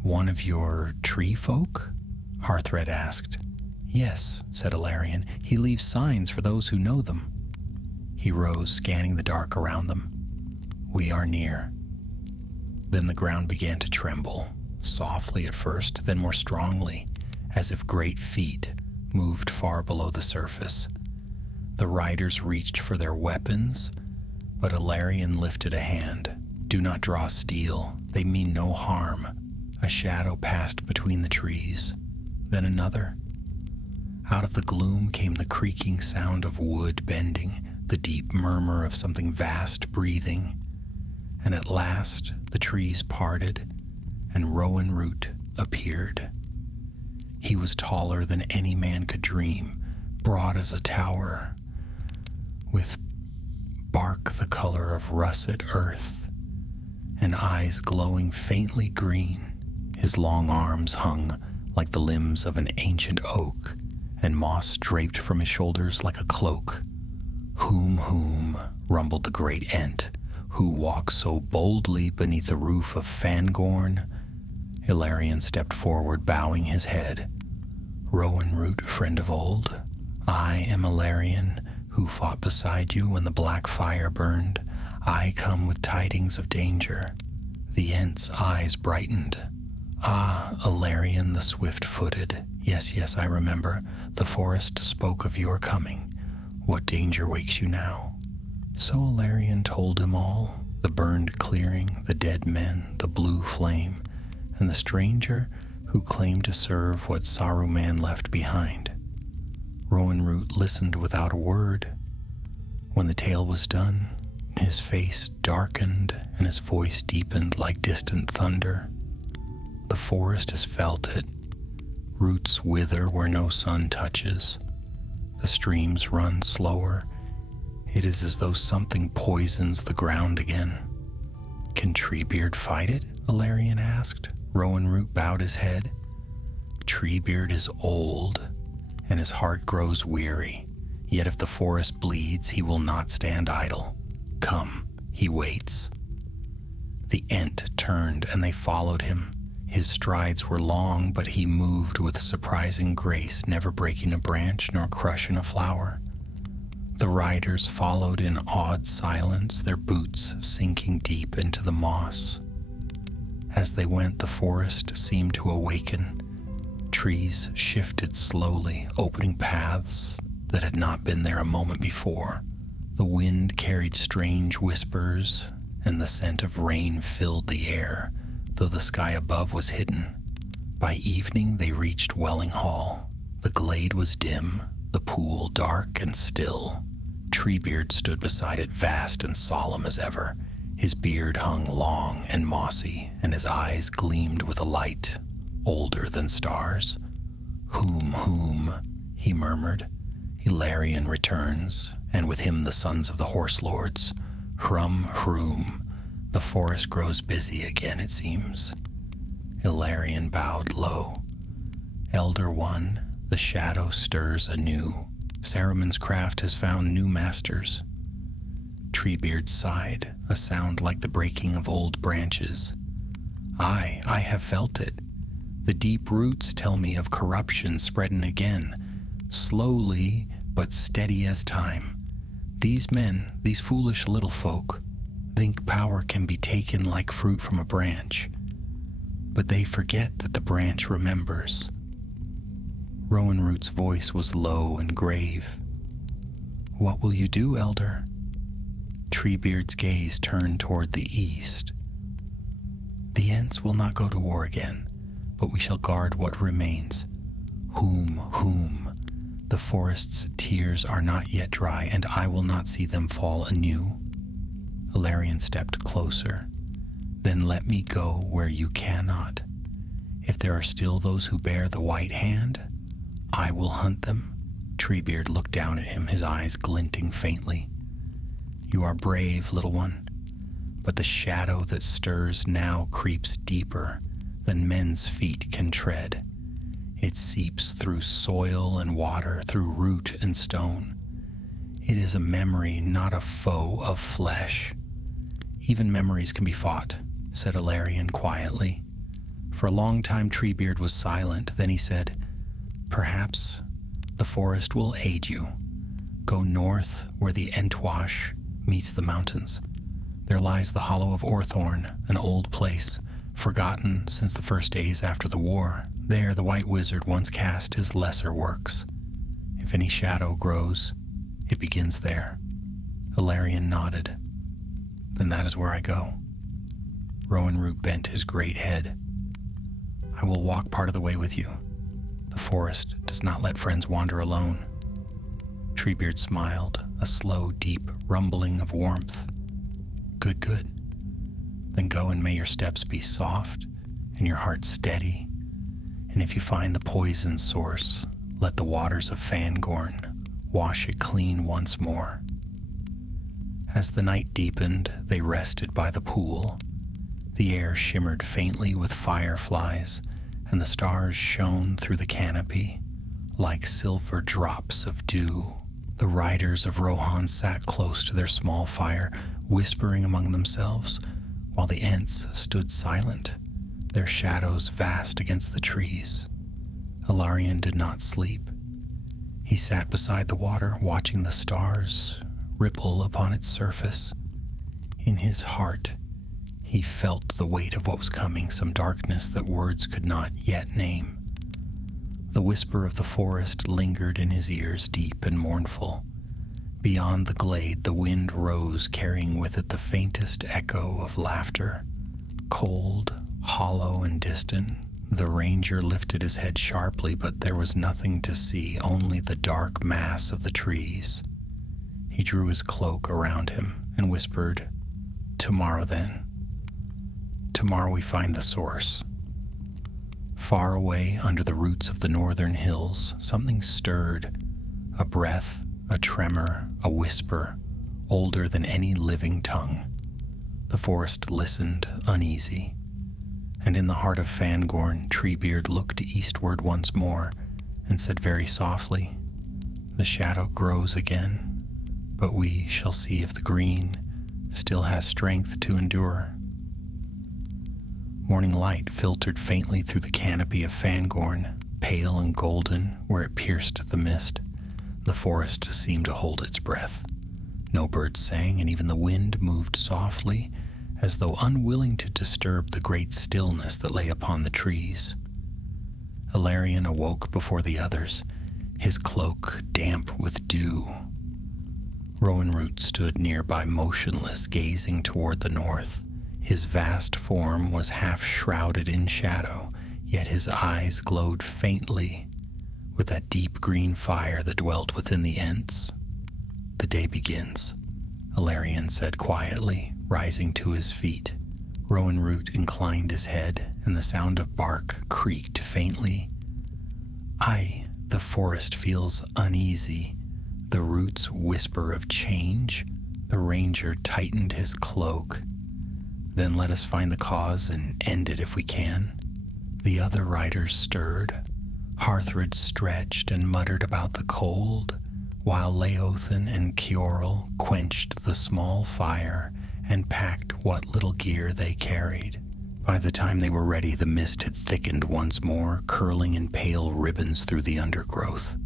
"One of your tree folk?" Harthred asked. "Yes," said Ilarion. "He leaves signs for those who know them." He rose, scanning the dark around them. "We are near." Then the ground began to tremble, softly at first, then more strongly, as if great feet moved far below the surface. The riders reached for their weapons, but Ilarion lifted a hand. "Do not draw steel. They mean no harm." A shadow passed between the trees, then another. Out of the gloom came the creaking sound of wood bending, the deep murmur of something vast breathing. And at last the trees parted, and Rowan Root appeared. He was taller than any man could dream, broad as a tower, with bark the color of russet earth, and eyes glowing faintly green. His long arms hung like the limbs of an ancient oak, and moss draped from his shoulders like a cloak. Whom, rumbled the great Ent, who walks so boldly beneath the roof of Fangorn? Ilarion stepped forward, bowing his head. "Rowan Root, friend of old, I am Ilarion, who fought beside you when the black fire burned. I come with tidings of danger." The Ent's eyes brightened. "Ah, Ilarion the swift-footed. Yes, I remember. The forest spoke of your coming. What danger wakes you now?" So Ilarion told him all, the burned clearing, the dead men, the blue flame, and the stranger who claimed to serve what Saruman left behind. Rowan Root listened without a word. When the tale was done, his face darkened and his voice deepened like distant thunder. "The forest has felt it. Roots wither where no sun touches. The streams run slower. It is as though something poisons the ground again." "Can Treebeard fight it?" Ilarion asked. Rowan Root bowed his head. "Treebeard is old, and his heart grows weary. Yet if the forest bleeds, he will not stand idle. Come, he waits." The Ent turned, and they followed him. His strides were long, but he moved with surprising grace, never breaking a branch nor crushing a flower. The riders followed in awed silence, their boots sinking deep into the moss. As they went, the forest seemed to awaken. Trees shifted slowly, opening paths that had not been there a moment before. The wind carried strange whispers, and the scent of rain filled the air, though the sky above was hidden. By evening they reached Wellinghall. The glade was dim, the pool dark and still. Treebeard stood beside it, vast and solemn as ever, His beard hung long and mossy, and his eyes gleamed with a light older than stars. Whom, he murmured. Ilarion returns, and with him the sons of the horse lords. Hroom. The forest grows busy again, it seems. Ilarion bowed low. Elder One, the shadow stirs anew. Saruman's craft has found new masters. Treebeard sighed, a sound like the breaking of old branches. I have felt it. The deep roots tell me of corruption spreading again, slowly but steady as time. These men, these foolish little folk, think power can be taken like fruit from a branch, but they forget that the branch remembers. Rowanroot's voice was low and grave. What will you do, Elder? Treebeard's gaze turned toward the east. The Ents will not go to war again, but we shall guard what remains. Whom? The forest's tears are not yet dry, and I will not see them fall anew. Ilarion stepped closer. Then let me go where you cannot. If there are still those who bear the white hand, I will hunt them. Treebeard looked down at him, his eyes glinting faintly. You are brave, little one, but the shadow that stirs now creeps deeper than men's feet can tread. It seeps through soil and water, through root and stone. It is a memory, not a foe of flesh. Even memories can be fought, said Ilarion quietly. For a long time Treebeard was silent. Then he said, Perhaps the forest will aid you. Go north where the Entwash meets the mountains. There lies the Hollow of Orthorn, an old place, forgotten since the first days after the war. There the White Wizard once cast his lesser works. If any shadow grows, it begins there. Ilarion nodded. Then that is where I go. Rowanroot bent his great head. I will walk part of the way with you. The forest does not let friends wander alone. Treebeard smiled, a slow, deep rumbling of warmth. Good. Then go, and may your steps be soft and your heart steady. And if you find the poison source, let the waters of Fangorn wash it clean once more. As the night deepened, they rested by the pool. The air shimmered faintly with fireflies, and the stars shone through the canopy like silver drops of dew. The riders of Rohan sat close to their small fire, whispering among themselves, while the Ents stood silent, their shadows vast against the trees. Ilarion did not sleep. He sat beside the water, watching the stars ripple upon its surface. In his heart, he felt the weight of what was coming, some darkness that words could not yet name. The whisper of the forest lingered in his ears, deep and mournful. Beyond the glade, the wind rose, carrying with it the faintest echo of laughter. Cold, hollow, and distant, the ranger lifted his head sharply, but there was nothing to see, only the dark mass of the trees. He drew his cloak around him and whispered, Tomorrow then. Tomorrow we find the source. Far away under the roots of the northern hills, something stirred, a breath, a tremor, a whisper, older than any living tongue. The forest listened, uneasy, and in the heart of Fangorn, Treebeard looked eastward once more and said very softly, The shadow grows again, but we shall see if the green still has strength to endure. Morning light filtered faintly through the canopy of Fangorn, pale and golden where it pierced the mist. The forest seemed to hold its breath. No birds sang, and even the wind moved softly, as though unwilling to disturb the great stillness that lay upon the trees. Ilarion awoke before the others, his cloak damp with dew. Rowanroot stood nearby, motionless, gazing toward the north. His vast form was half shrouded in shadow, yet his eyes glowed faintly with that deep green fire that dwelt within the Ents. The day begins, Ilarion said quietly, Rising to his feet, Rowan Root inclined his head, and the sound of bark creaked faintly. The forest feels uneasy. The roots whisper of change. The ranger tightened his cloak. Then let us find the cause and end it if we can. The other riders stirred. Harthrid stretched and muttered about the cold, while Laothan and Kjorl quenched the small fire and packed what little gear they carried. By the time they were ready, the mist had thickened once more, curling in pale ribbons through the undergrowth.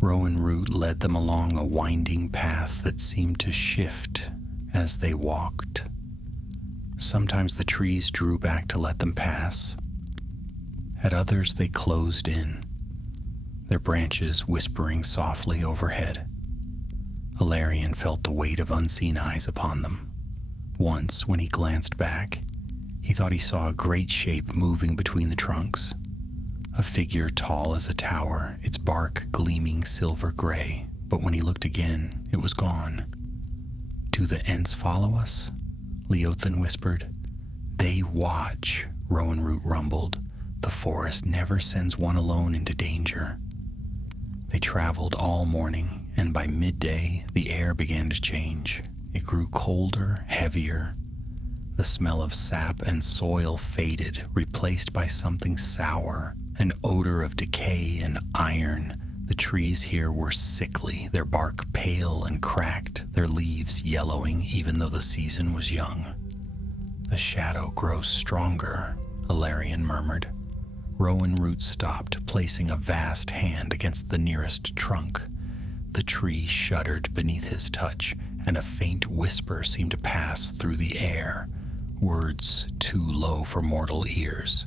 Rowan Root led them along a winding path that seemed to shift as they walked. Sometimes the trees drew back to let them pass. At others they closed in, their branches whispering softly overhead. Ilarion felt the weight of unseen eyes upon them. Once, when he glanced back, he thought he saw a great shape moving between the trunks, a figure tall as a tower, its bark gleaming silver gray, but when he looked again, it was gone. "Do the Ents follow us?" Laothan whispered. "They watch," Rowan Root rumbled. "The forest never sends one alone into danger." They traveled all morning, and by midday, the air began to change. It grew colder, heavier. The smell of sap and soil faded, replaced by something sour, an odor of decay and iron. The trees here were sickly, their bark pale and cracked, their leaves yellowing even though the season was young. "The shadow grows stronger," Ilarion murmured. Rowan Root stopped, placing a vast hand against the nearest trunk. The tree shuddered beneath his touch, and a faint whisper seemed to pass through the air, words too low for mortal ears.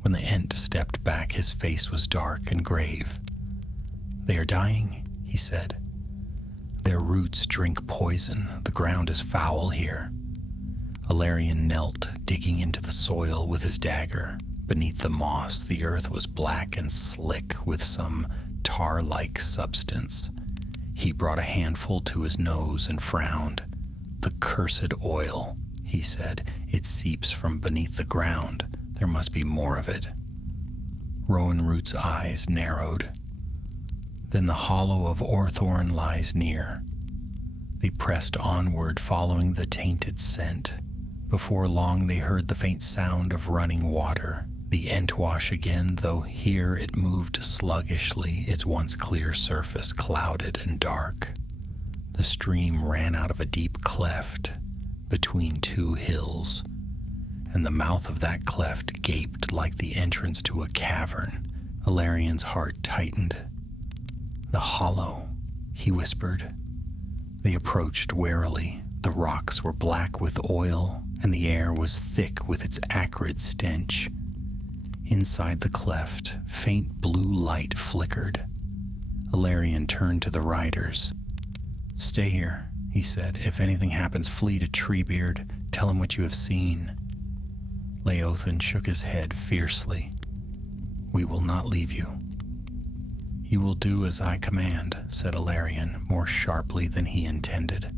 When the Ent stepped back, his face was dark and grave. "They are dying," he said. "Their roots drink poison. The ground is foul here." Ilarion knelt, digging into the soil with his dagger. Beneath the moss, the earth was black and slick with some tar-like substance. He brought a handful to his nose and frowned. "The cursed oil," he said. "It seeps from beneath the ground. There must be more of it." Rowan Root's eyes narrowed. "Then the hollow of Orthorn lies near." They pressed onward, following the tainted scent. Before long they heard the faint sound of running water. The Entwash again, though here it moved sluggishly, its once clear surface clouded and dark. The stream ran out of a deep cleft between two hills, and the mouth of that cleft gaped like the entrance to a cavern. Ilarion's heart tightened. "The hollow," he whispered. They approached warily. The rocks were black with oil, and the air was thick with its acrid stench. Inside the cleft, faint blue light flickered. Ilarion turned to the riders. "Stay here," he said. "If anything happens, flee to Treebeard. Tell him what you have seen." Laothan shook his head fiercely. "We will not leave you." "You will do as I command," said Ilarion, more sharply than he intended.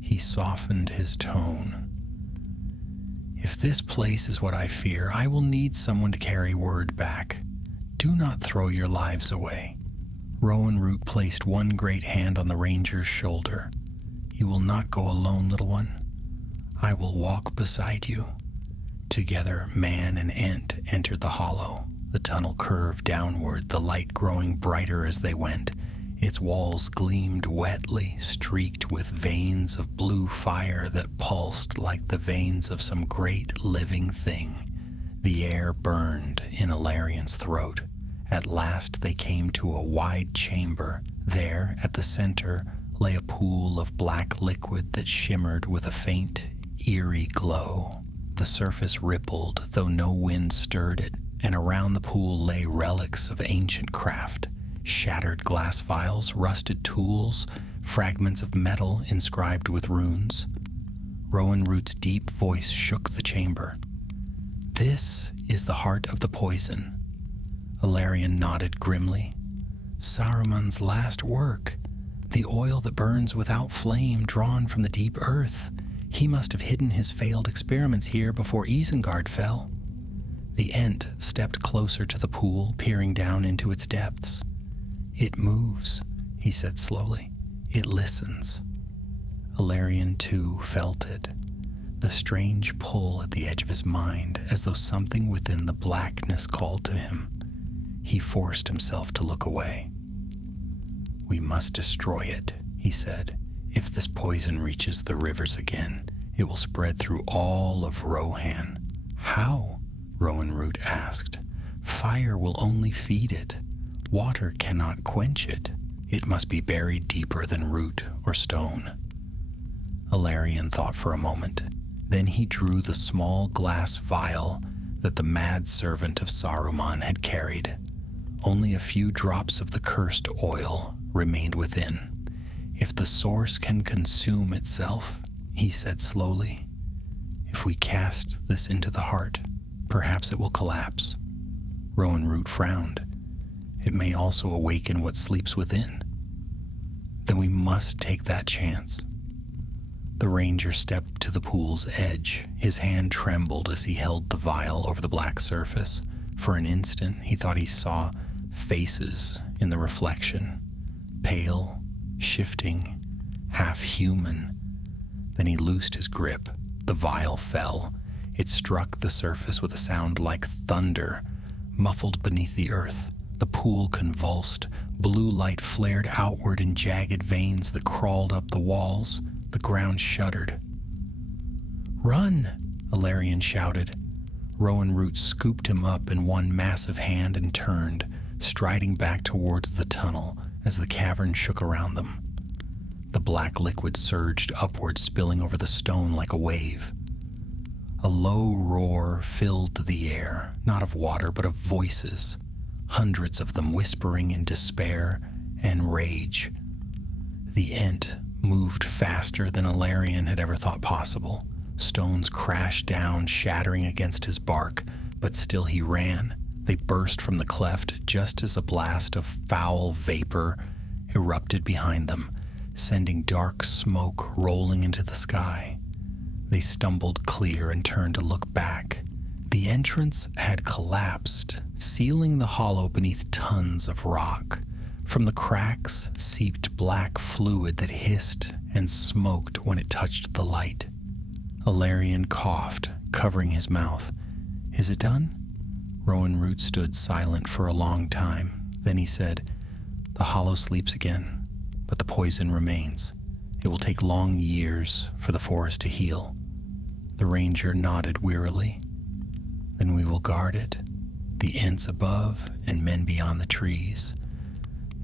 He softened his tone. "If this place is what I fear, I will need someone to carry word back. Do not throw your lives away." Rowan Root placed one great hand on the ranger's shoulder. "You will not go alone, little one. I will walk beside you." Together, man and Ent entered the hollow. The tunnel curved downward, the light growing brighter as they went. Its walls gleamed wetly, streaked with veins of blue fire that pulsed like the veins of some great living thing. The air burned in Ilarion's throat. At last they came to a wide chamber. There, at the center, lay a pool of black liquid that shimmered with a faint, eerie glow. The surface rippled, though no wind stirred it, and around the pool lay relics of ancient craft. Shattered glass vials, rusted tools, fragments of metal inscribed with runes. Rowan Root's deep voice shook the chamber. "This is the heart of the poison." Ilarion nodded grimly. "Saruman's last work, the oil that burns without flame drawn from the deep earth. He must have hidden his failed experiments here before Isengard fell. The Ent stepped closer to the pool, peering down into its depths. It moves, he said slowly. It listens. Ilarion, too, felt it. The strange pull at the edge of his mind, as though something within the blackness called to him. He forced himself to look away. "We must destroy it," he said. "If this poison reaches the rivers again, it will spread through all of Rohan." "How?" Rowan-Root asked. "Fire will only feed it. Water cannot quench it. It must be buried deeper than root or stone." Ilarion thought for a moment. Then he drew the small glass vial that the mad servant of Saruman had carried. Only a few drops of the cursed oil remained within. "If the source can consume itself," he said slowly, "if we cast this into the heart, perhaps it will collapse." Rowan-Root frowned. "It may also awaken what sleeps within." "Then we must take that chance." The ranger stepped to the pool's edge. His hand trembled as he held the vial over the black surface. For an instant, he thought he saw faces in the reflection, pale, shifting, half-human. Then he loosed his grip. The vial fell. It struck the surface with a sound like thunder, muffled beneath the earth. The pool convulsed. Blue light flared outward in jagged veins that crawled up the walls. The ground shuddered. "Run!" Ilarion shouted. Rowan-Root scooped him up in one massive hand and turned, striding back towards the tunnel as the cavern shook around them. The black liquid surged upward, spilling over the stone like a wave. A low roar filled the air, not of water but of voices, hundreds of them whispering in despair and rage. The Ent moved faster than Ilarion had ever thought possible. Stones crashed down, shattering against his bark, but still he ran. They burst from the cleft just as a blast of foul vapor erupted behind them, sending dark smoke rolling into the sky. They stumbled clear and turned to look back. The entrance had collapsed, sealing the hollow beneath tons of rock. From the cracks seeped black fluid that hissed and smoked when it touched the light. Ilarion coughed, covering his mouth. "Is it done?" Rowan-Root stood silent for a long time. Then he said, "The hollow sleeps again, but the poison remains. It will take long years for the forest to heal." The ranger nodded wearily. "Then we will guard it, the Ents above and men beyond the trees.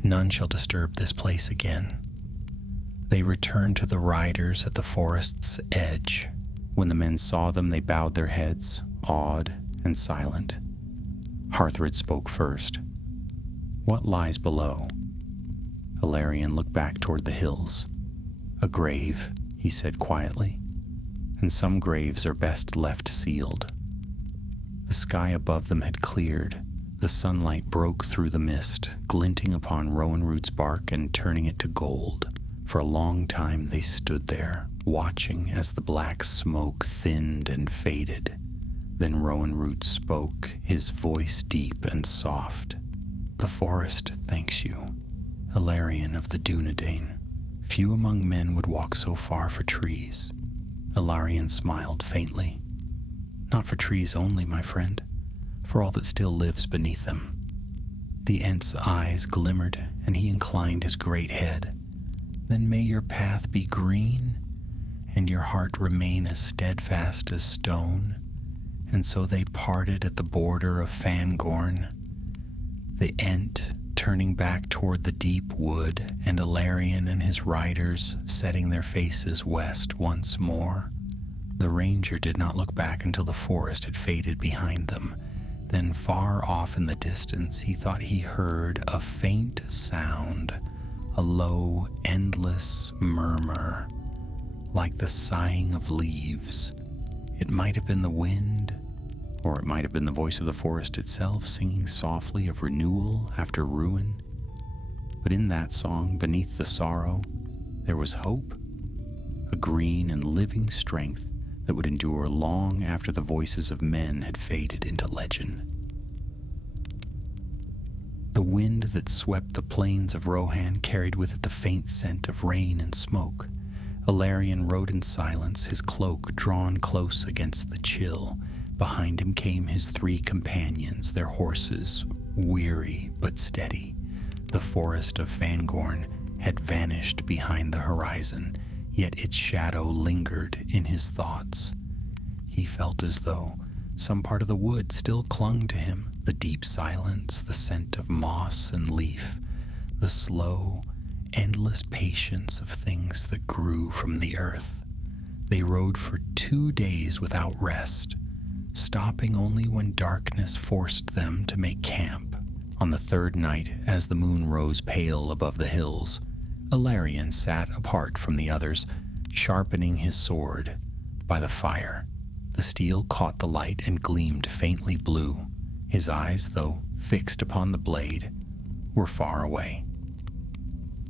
None shall disturb this place again." They returned to the riders at the forest's edge. When the men saw them, they bowed their heads, awed and silent. Harthrid spoke first. "What lies below?" Ilarion looked back toward the hills. "A grave," he said quietly, "and some graves are best left sealed." The sky above them had cleared. The sunlight broke through the mist, glinting upon Rowan-Root's bark and turning it to gold. For a long time they stood there, watching as the black smoke thinned and faded. Then Rowan-Root spoke, his voice deep and soft. "The forest thanks you, Ilarion of the Dunedain. Few among men would walk so far for trees." Ilarion smiled faintly. "Not for trees only, my friend, for all that still lives beneath them." The Ent's eyes glimmered, and he inclined his great head. "Then may your path be green, and your heart remain as steadfast as stone." And so they parted at the border of Fangorn, the Ent turning back toward the deep wood, and Ilarion and his riders setting their faces west once more. The ranger did not look back until the forest had faded behind them. Then far off in the distance he thought he heard a faint sound, a low, endless murmur, like the sighing of leaves. It might have been the wind, or it might have been the voice of the forest itself singing softly of renewal after ruin. But in that song, beneath the sorrow, there was hope. a green and living strength that would endure long after the voices of men had faded into legend. The wind that swept the plains of Rohan carried with it the faint scent of rain and smoke. Ilarion rode in silence, his cloak drawn close against the chill. Behind him came his 3 companions, their horses weary but steady. The forest of Fangorn had vanished behind the horizon, yet its shadow lingered in his thoughts. He felt as though some part of the wood still clung to him, the deep silence, the scent of moss and leaf, the slow, endless patience of things that grew from the earth. They rode for 2 days without rest, stopping only when darkness forced them to make camp. On the 3rd night, as the moon rose pale above the hills, Ilarion sat apart from the others, sharpening his sword by the fire. The steel caught the light and gleamed faintly blue. His eyes, though fixed upon the blade, were far away.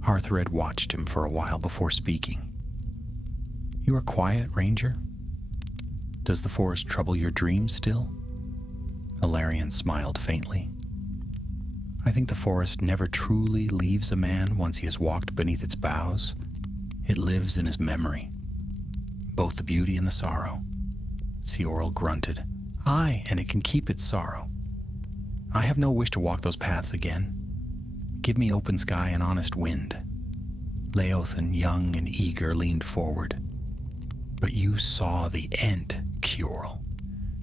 Harthred watched him for a while before speaking. "You are quiet, Ranger? Does the forest trouble your dreams still?" Ilarion smiled faintly. "I think the forest never truly leaves a man once he has walked beneath its boughs. It lives in his memory, both the beauty and the sorrow." Seorl grunted. "Aye, and it can keep its sorrow. I have no wish to walk those paths again. Give me open sky and honest wind." Leothan, young and eager, leaned forward. "But you saw the Ent, Kjorl.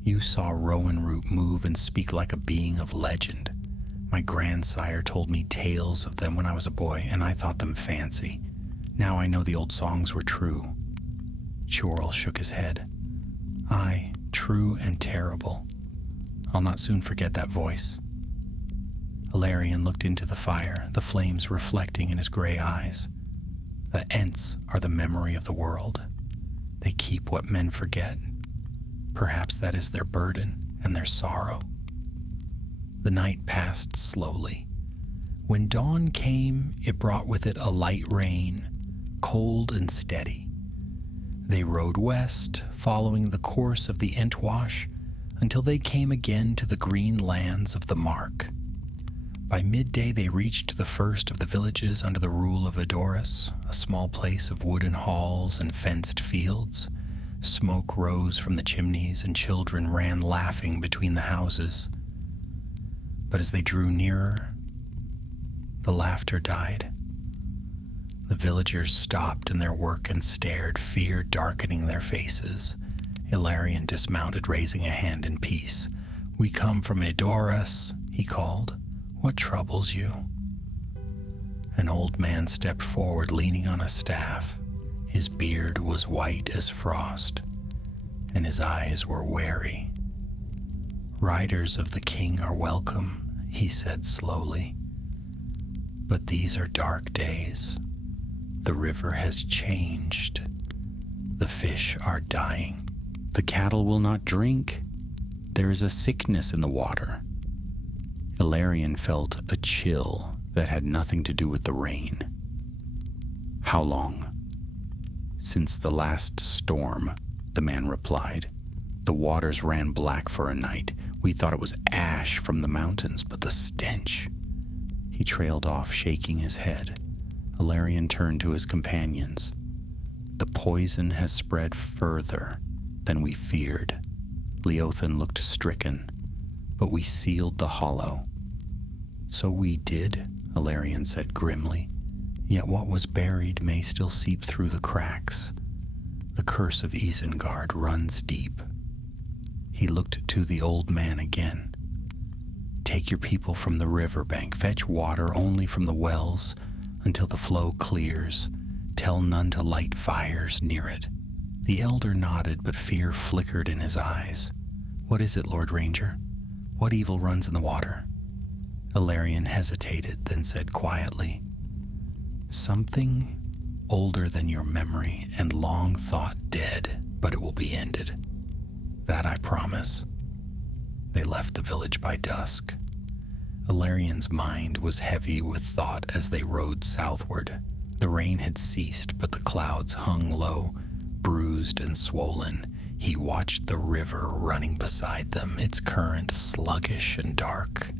You saw Rowan-Root move and speak like a being of legend. My grandsire told me tales of them when I was a boy, and I thought them fancy. Now I know the old songs were true." Kjorl shook his head. "Aye, true and terrible. I'll not soon forget that voice." Ilarion looked into the fire, the flames reflecting in his gray eyes. "The Ents are the memory of the world. They keep what men forget. Perhaps that is their burden and their sorrow." The night passed slowly. When dawn came, it brought with it a light rain, cold and steady. They rode west, following the course of the Entwash, until they came again to the green lands of the Mark. By midday they reached the first of the villages under the rule of Edoras, a small place of wooden halls and fenced fields. Smoke rose from the chimneys, and children ran laughing between the houses. But as they drew nearer, the laughter died. The villagers stopped in their work and stared, fear darkening their faces. Ilarion dismounted, raising a hand in peace. "We come from Edoras," he called. "What troubles you?" An old man stepped forward, leaning on a staff. His beard was white as frost, and his eyes were wary. "Riders of the king are welcome," he said slowly. "But these are dark days. The river has changed. The fish are dying. The cattle will not drink. There is a sickness in the water." Ilarion felt a chill that had nothing to do with the rain. "How long?" "Since the last storm," the man replied. "The waters ran black for a night. We thought it was ash from the mountains, but the stench." He trailed off, shaking his head. Ilarion turned to his companions. "The poison has spread further than we feared." Leothan looked stricken. "But we sealed the hollow." "So we did," Ilarion said grimly. "Yet what was buried may still seep through the cracks. The curse of Isengard runs deep." He looked to the old man again. "Take your people from the river bank. Fetch water only from the wells until the flow clears. Tell none to light fires near it." The elder nodded, but fear flickered in his eyes. "What is it, Lord Ranger? What evil runs in the water?" Ilarion hesitated, then said quietly, "Something older than your memory and long thought dead, but it will be ended. That I promise." They left the village by dusk. Ilarion's mind was heavy with thought as they rode southward. The rain had ceased, but the clouds hung low, bruised and swollen, he watched the river running beside them, its current sluggish and dark.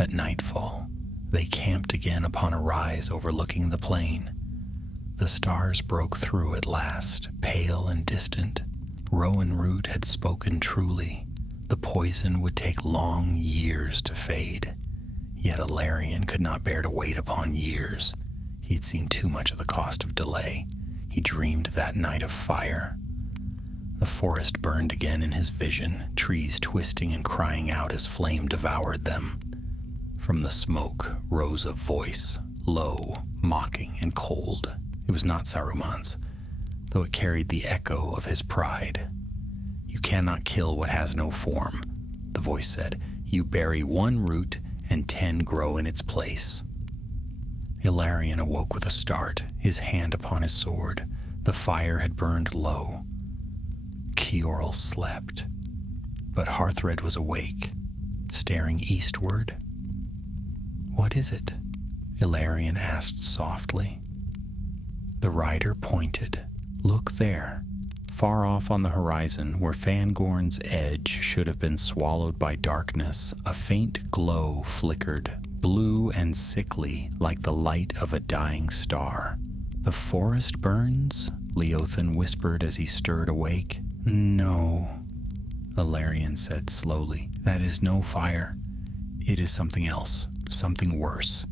At nightfall, they camped again upon a rise overlooking the plain. The stars broke through at last, pale and distant. Rowan Root had spoken truly. The poison would take long years to fade. Yet Ilarion could not bear to wait upon years. He had seen too much of the cost of delay. He dreamed that night of fire. The forest burned again in his vision, trees twisting and crying out as flame devoured them. From the smoke rose a voice, low, mocking, and cold. It was not Saruman's, though it carried the echo of his pride. "You cannot kill what has no form," the voice said. "You bury one root, and 10 grow in its place." Ilarion awoke with a start, his hand upon his sword. The fire had burned low. Kjorl slept, but Hearthred was awake, staring eastward. "What is it?" Ilarion asked softly. The rider pointed. "Look there." Far off on the horizon, where Fangorn's edge should have been swallowed by darkness, a faint glow flickered, blue and sickly like the light of a dying star. "The forest burns?" Leothin whispered as he stirred awake. "No," Ilarion said slowly. "That is no fire. It is something else, something worse."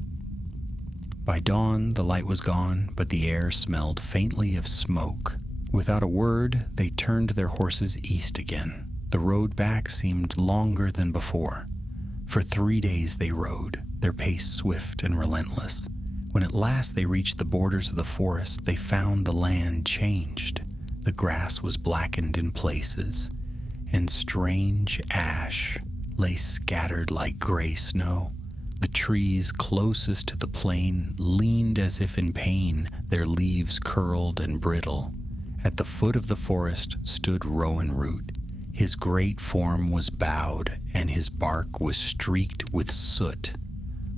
By dawn, the light was gone, but the air smelled faintly of smoke. Without a word, they turned their horses east again. The road back seemed longer than before. For 3 days they rode, their pace swift and relentless. When at last they reached the borders of the forest, they found the land changed. The grass was blackened in places, and strange ash lay scattered like gray snow. The trees closest to the plain leaned as if in pain, their leaves curled and brittle. At the foot of the forest stood Rowan Root. His great form was bowed, and his bark was streaked with soot.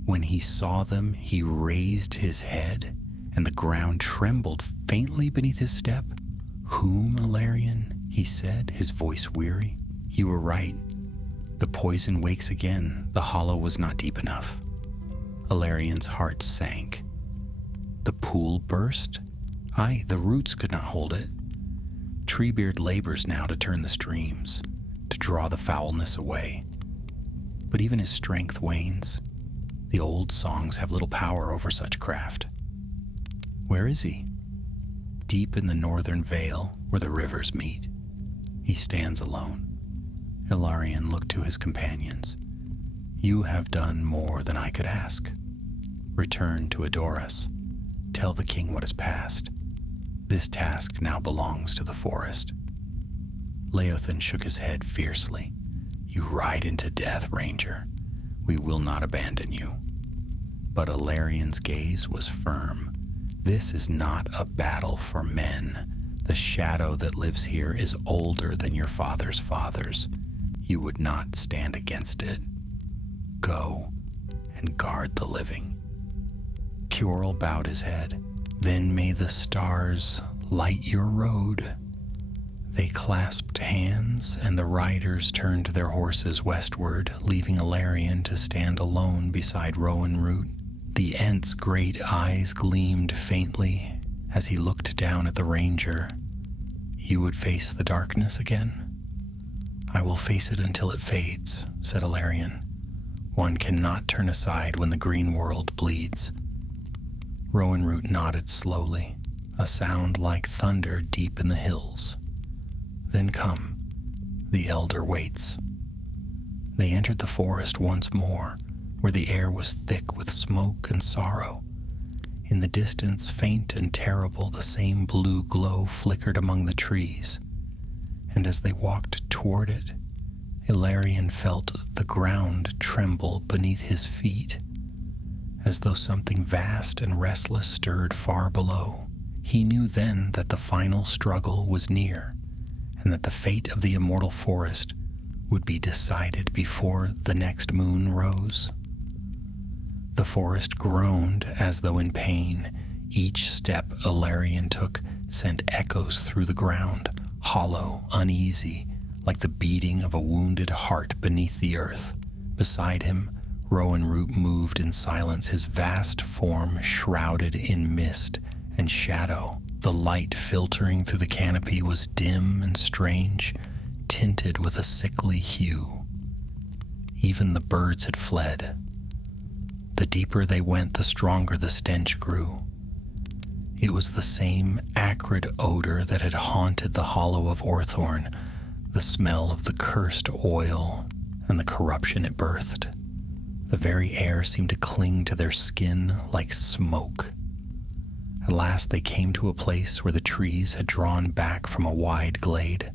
When he saw them, he raised his head, and the ground trembled faintly beneath his step. "Whom, Ilarion?" he said, his voice weary. "You were right. The poison wakes again. The hollow was not deep enough." Ilarion's heart sank. The pool burst? Aye, the roots could not hold it. Treebeard labors now to turn the streams, to draw the foulness away. But even his strength wanes. The old songs have little power over such craft. Where is he? Deep in the northern vale, where the rivers meet. He stands alone. Ilarion looked to his companions. "You have done more than I could ask. Return to Adoras. Tell the king what has passed. This task now belongs to the forest." Leothin shook his head fiercely. "You ride into death, Ranger. We will not abandon you." But Ilarion's gaze was firm. "This is not a battle for men. The shadow that lives here is older than your father's fathers. You would not stand against it. Go and guard the living." Kjorl bowed his head. "Then may the stars light your road." They clasped hands, and the riders turned their horses westward, leaving Ilarion to stand alone beside Rowan Root. The Ents' great eyes gleamed faintly as he looked down at the ranger. "You would face the darkness again?" "I will face it until it fades," said Ilarion. "One cannot turn aside when the green world bleeds." Rowan Root nodded slowly, a sound like thunder deep in the hills. "Then come. The elder waits." They entered the forest once more, where the air was thick with smoke and sorrow. In the distance, faint and terrible, the same blue glow flickered among the trees. And as they walked toward it, Ilarion felt the ground tremble beneath his feet, as though something vast and restless stirred far below. He knew then that the final struggle was near, and that the fate of the immortal forest would be decided before the next moon rose. The forest groaned as though in pain. Each step Ilarion took sent echoes through the ground, hollow, uneasy, like the beating of a wounded heart beneath the earth. Beside him, Rowan Root moved in silence, his vast form shrouded in mist and shadow. The light filtering through the canopy was dim and strange, tinted with a sickly hue. Even the birds had fled. The deeper they went, the stronger the stench grew. It was the same acrid odor that had haunted the hollow of Orthorn, the smell of the cursed oil and the corruption it birthed. The very air seemed to cling to their skin like smoke. At last they came to a place where the trees had drawn back from a wide glade.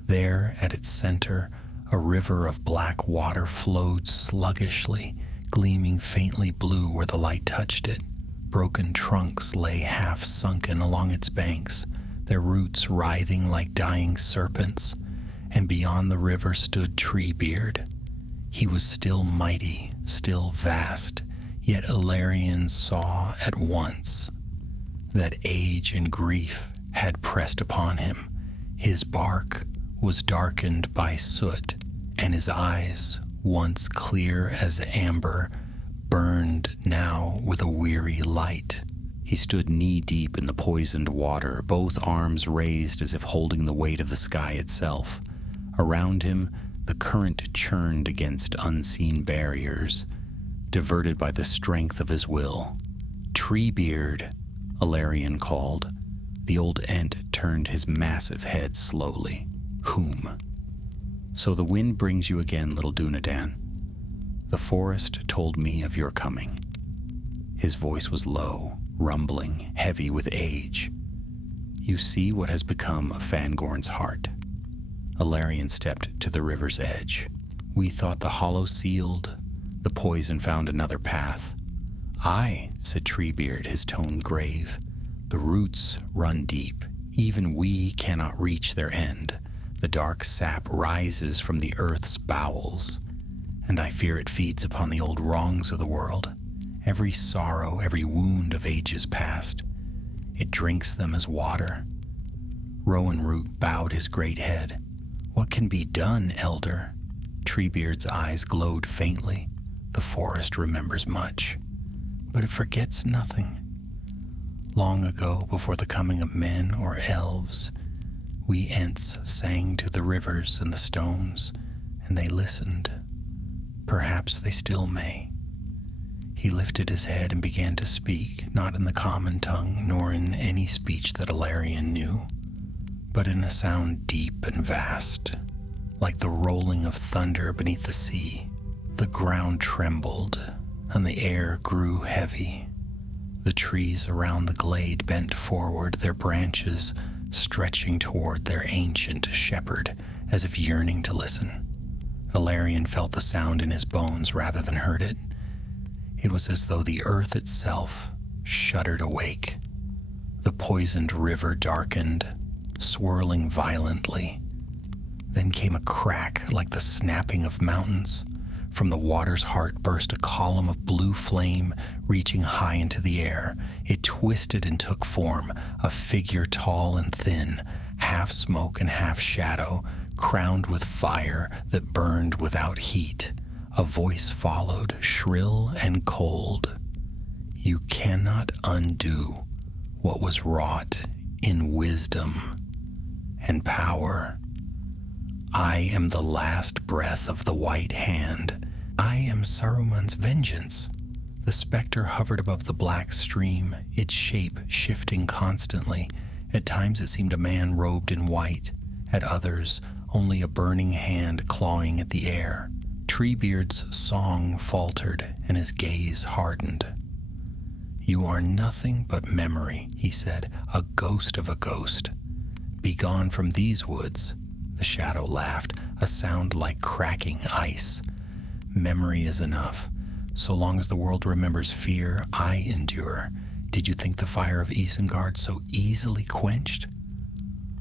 There, at its center, a river of black water flowed sluggishly, gleaming faintly blue where the light touched it. Broken trunks lay half sunken along its banks, their roots writhing like dying serpents, and beyond the river stood Treebeard. He was still mighty, still vast, yet Ilarion saw at once that age and grief had pressed upon him. His bark was darkened by soot, and his eyes, once clear as amber, burned now with a weary light. He stood knee-deep in the poisoned water, both arms raised as if holding the weight of the sky itself. Around him, the current churned against unseen barriers, diverted by the strength of his will. "Treebeard," Ilarion called. The old Ent turned his massive head slowly. "Whom?" "So the wind brings you again, little Dunedain. The forest told me of your coming." His voice was low, rumbling, heavy with age. "You see what has become of Fangorn's heart." Ilarion stepped to the river's edge. "We thought the hollow sealed. The poison found another path." "Aye," said Treebeard, his tone grave. "The roots run deep. Even we cannot reach their end. The dark sap rises from the earth's bowels, and I fear it feeds upon the old wrongs of the world, every sorrow, every wound of ages past. It drinks them as water." Rowan Root bowed his great head. "What can be done, elder?" Treebeard's eyes glowed faintly. "The forest remembers much, but it forgets nothing. Long ago, before the coming of men or elves, we Ents sang to the rivers and the stones, and they listened. Perhaps they still may." He lifted his head and began to speak, not in the common tongue, nor in any speech that Ilarion knew, but in a sound deep and vast, like the rolling of thunder beneath the sea. The ground trembled, and the air grew heavy. The trees around the glade bent forward, their branches stretching toward their ancient shepherd, as if yearning to listen. Ilarion felt the sound in his bones rather than heard it. It was as though the earth itself shuddered awake. The poisoned river darkened, swirling violently. Then came a crack like the snapping of mountains. From the water's heart burst a column of blue flame reaching high into the air. It twisted and took form, a figure tall and thin, half smoke and half shadow, crowned with fire that burned without heat. A voice followed, shrill and cold. "You cannot undo what was wrought in wisdom and power. I am the last breath of the White Hand. I am Saruman's vengeance." The specter hovered above the black stream, its shape shifting constantly. At times it seemed a man robed in white, at others only a burning hand clawing at the air. Treebeard's song faltered, and his gaze hardened. "You are nothing but memory," he said, "a ghost of a ghost. Begone from these woods." The shadow laughed, a sound like cracking ice. "Memory is enough. So long as the world remembers fear, I endure. Did you think the fire of Isengard so easily quenched?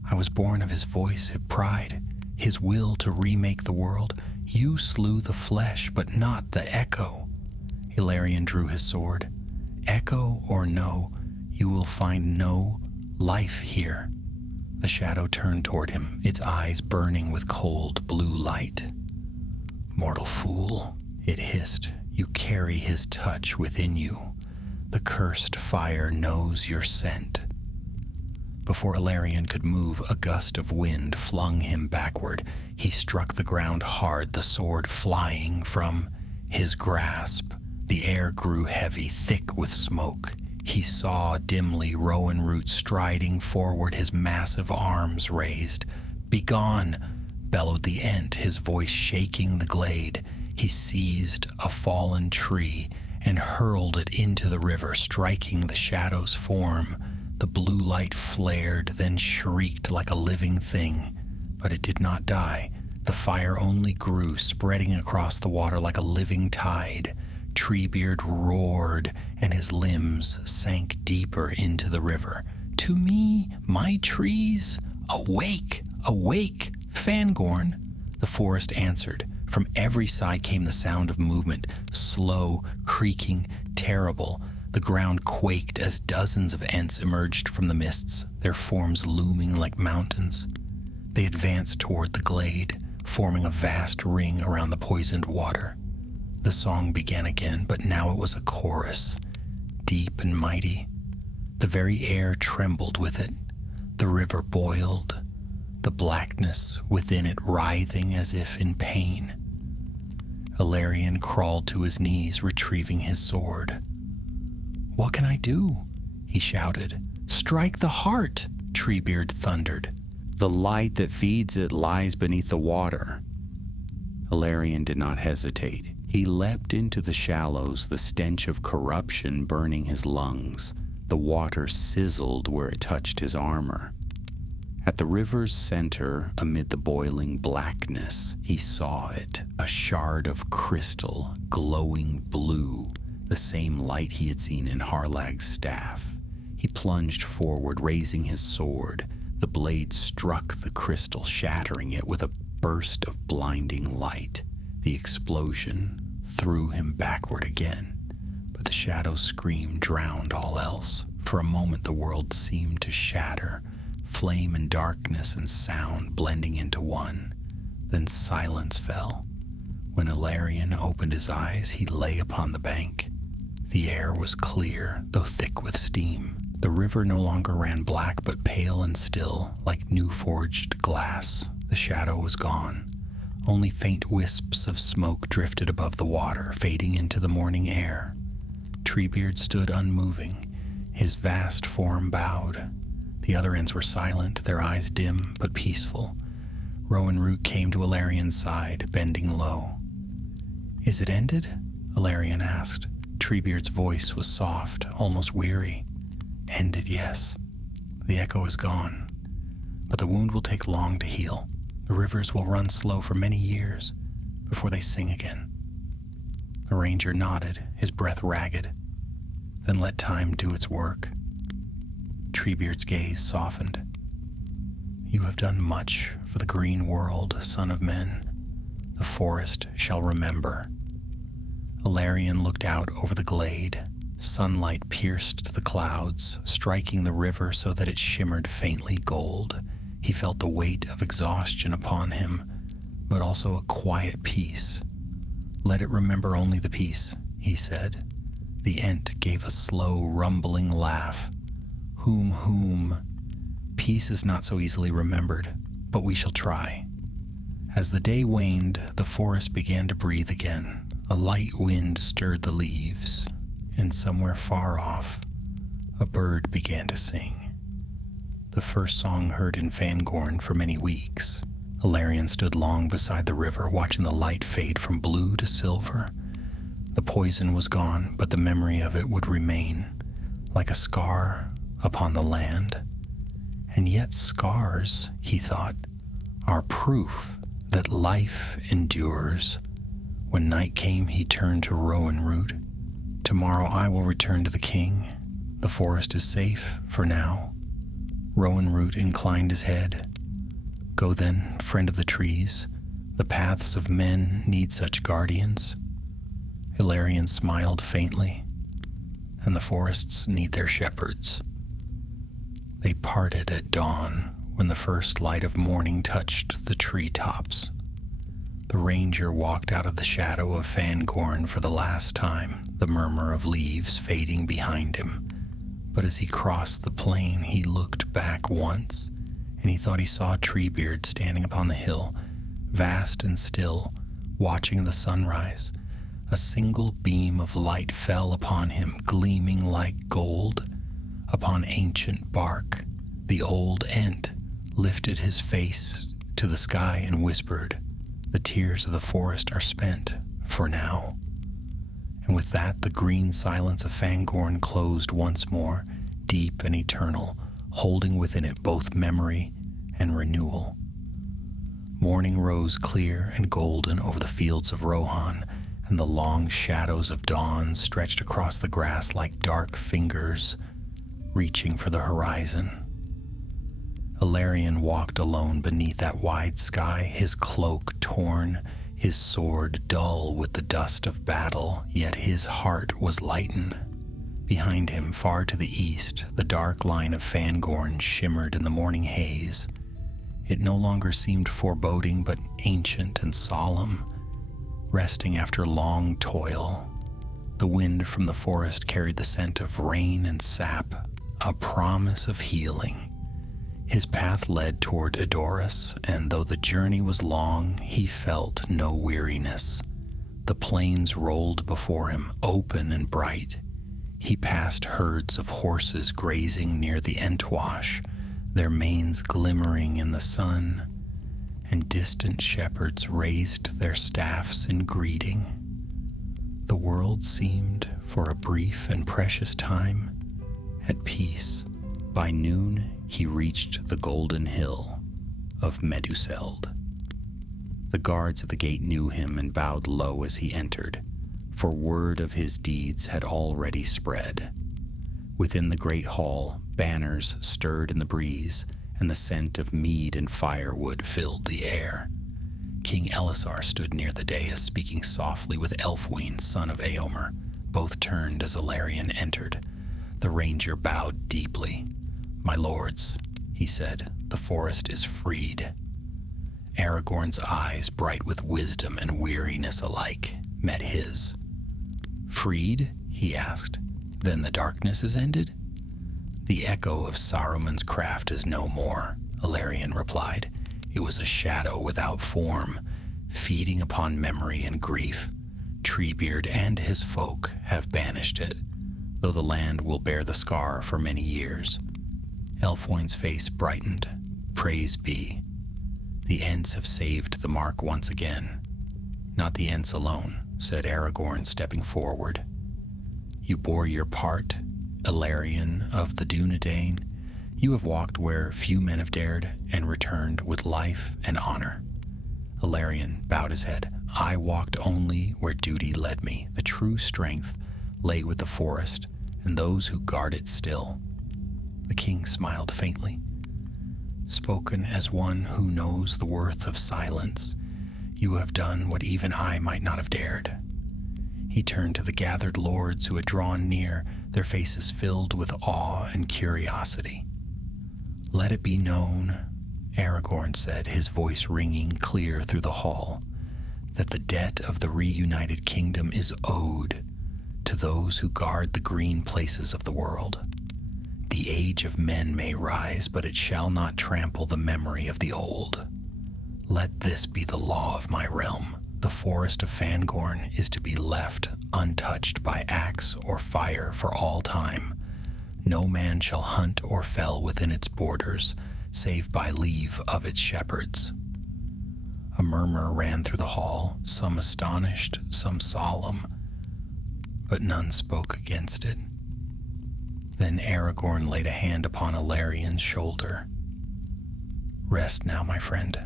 I was born of his voice, his pride, his will to remake the world. You slew the flesh, but not the echo." Ilarion drew his sword. "Echo or no, you will find no life here. The shadow turned toward him, its eyes burning with cold blue light. "Mortal fool," it hissed, "you carry his touch within you. The cursed fire knows your scent." Before Ilarion could move, a gust of wind flung him backward. He struck the ground hard, the sword flying from his grasp. The air grew heavy, thick with smoke. He saw dimly Rowan Root striding forward, his massive arms raised. "Begone!" bellowed the Ent, his voice shaking the glade. He seized a fallen tree and hurled it into the river, striking the shadow's form. The blue light flared, then shrieked like a living thing, but it did not die. The fire only grew, spreading across the water like a living tide. Treebeard roared, and his limbs sank deeper into the river. "To me, my trees, awake, awake, Fangorn!" The forest answered. From every side came the sound of movement, slow, creaking, terrible. The ground quaked as dozens of Ents emerged from the mists, their forms looming like mountains. They advanced toward the glade, forming a vast ring around the poisoned water. The song began again, but now it was a chorus, deep and mighty. The very air trembled with it. The river boiled, the blackness within it writhing as if in pain. Ilarion crawled to his knees, retrieving his sword. "What can I do?" he shouted. "Strike the heart," Treebeard thundered. "The light that feeds it lies beneath the water." Ilarion did not hesitate. He leapt into the shallows, the stench of corruption burning his lungs. The water sizzled where it touched his armor. At the river's center, amid the boiling blackness, he saw it, a shard of crystal, glowing blue, the same light he had seen in Harlag's staff. He plunged forward, raising his sword. The blade struck the crystal, shattering it with a burst of blinding light. The explosion threw him backward again, but the shadow's scream drowned all else. For a moment the world seemed to shatter, flame and darkness and sound blending into one. Then silence fell. When Ilarion opened his eyes, he lay upon the bank. The air was clear, though thick with steam. The river no longer ran black, but pale and still, like new-forged glass. The shadow was gone. Only faint wisps of smoke drifted above the water, fading into the morning air. Treebeard stood unmoving, his vast form bowed. The other Ents were silent, their eyes dim but peaceful. Rowan Root came to Ilarion's side, bending low. "Is it ended?" Ilarion asked. Treebeard's voice was soft, almost weary. "Ended, yes. The echo is gone. But the wound will take long to heal. The rivers will run slow for many years before they sing again." The ranger nodded, his breath ragged. "Then let time do its work." Treebeard's gaze softened. "You have done much for the green world, son of men. The forest shall remember." Ilarion looked out over the glade. Sunlight pierced the clouds, striking the river so that it shimmered faintly gold. He felt the weight of exhaustion upon him, but also a quiet peace. "Let it remember only the peace," he said. The Ent gave a slow, rumbling laugh. Whom, peace is not so easily remembered, but we shall try." As the day waned, the forest began to breathe again. A light wind stirred the leaves, and somewhere far off, a bird began to sing. The first song heard in Fangorn for many weeks. Ilarion stood long beside the river, watching the light fade from blue to silver. The poison was gone, but the memory of it would remain, like a scar upon the land. And yet scars, he thought, are proof that life endures. When night came, he turned to Rowan Root. "Tomorrow I will return to the king. The forest is safe for now." Rowan Root inclined his head. "Go then, friend of the trees. The paths of men need such guardians." Ilarion smiled faintly. "And the forests need their shepherds." They parted at dawn when the first light of morning touched the treetops. The ranger walked out of the shadow of Fangorn for the last time, the murmur of leaves fading behind him. But as he crossed the plain, he looked back once, and he thought he saw Treebeard standing upon the hill, vast and still, watching the sunrise. A single beam of light fell upon him, gleaming like gold, upon ancient bark. The old Ent lifted his face to the sky and whispered, "The tears of the forest are spent, for now." And with that, the green silence of Fangorn closed once more, deep and eternal, holding within it both memory and renewal. Morning rose clear and golden over the fields of Rohan, and the long shadows of dawn stretched across the grass like dark fingers reaching for the horizon. Ilarion walked alone beneath that wide sky, his cloak torn, his sword dull with the dust of battle, yet his heart was lightened. Behind him, far to the east, the dark line of Fangorn shimmered in the morning haze. It no longer seemed foreboding, but ancient and solemn, resting after long toil. The wind from the forest carried the scent of rain and sap, a promise of healing. His path led toward Edoras, and though the journey was long, he felt no weariness. The plains rolled before him, open and bright. He passed herds of horses grazing near the Entwash, their manes glimmering in the sun, and distant shepherds raised their staffs in greeting. The world seemed, for a brief and precious time, at peace. By noon, he reached the golden hill of Meduseld. The guards at the gate knew him and bowed low as he entered, for word of his deeds had already spread. Within the great hall, banners stirred in the breeze, and the scent of mead and firewood filled the air. King Elisar stood near the dais, speaking softly with Elfwine, son of Eomer. Both turned as Ilarion entered. The ranger bowed deeply. "My lords," he said, "the forest is freed." Aragorn's eyes, bright with wisdom and weariness alike, met his. "Freed?" he asked. "Then the darkness is ended?" "The echo of Saruman's craft is no more," Ilarion replied. "It was a shadow without form, feeding upon memory and grief. Treebeard and his folk have banished it, though the land will bear the scar for many years." Elfwine's face brightened. "Praise be. The Ents have saved the mark once again." "Not the Ents alone," said Aragorn, stepping forward. "You bore your part, Ilarion of the Dunedain. You have walked where few men have dared, and returned with life and honor." Ilarion bowed his head. "I walked only where duty led me. The true strength lay with the forest, and those who guard it still." The king smiled faintly. "Spoken as one who knows the worth of silence, you have done what even I might not have dared." He turned to the gathered lords who had drawn near, their faces filled with awe and curiosity. "Let it be known," Aragorn said, his voice ringing clear through the hall, "that the debt of the reunited kingdom is owed to those who guard the green places of the world. The age of men may rise, but it shall not trample the memory of the old. Let this be the law of my realm. The forest of Fangorn is to be left untouched by axe or fire for all time. No man shall hunt or fell within its borders, save by leave of its shepherds." A murmur ran through the hall, some astonished, some solemn, but none spoke against it. Then Aragorn laid a hand upon Ilarion's shoulder. "Rest now, my friend.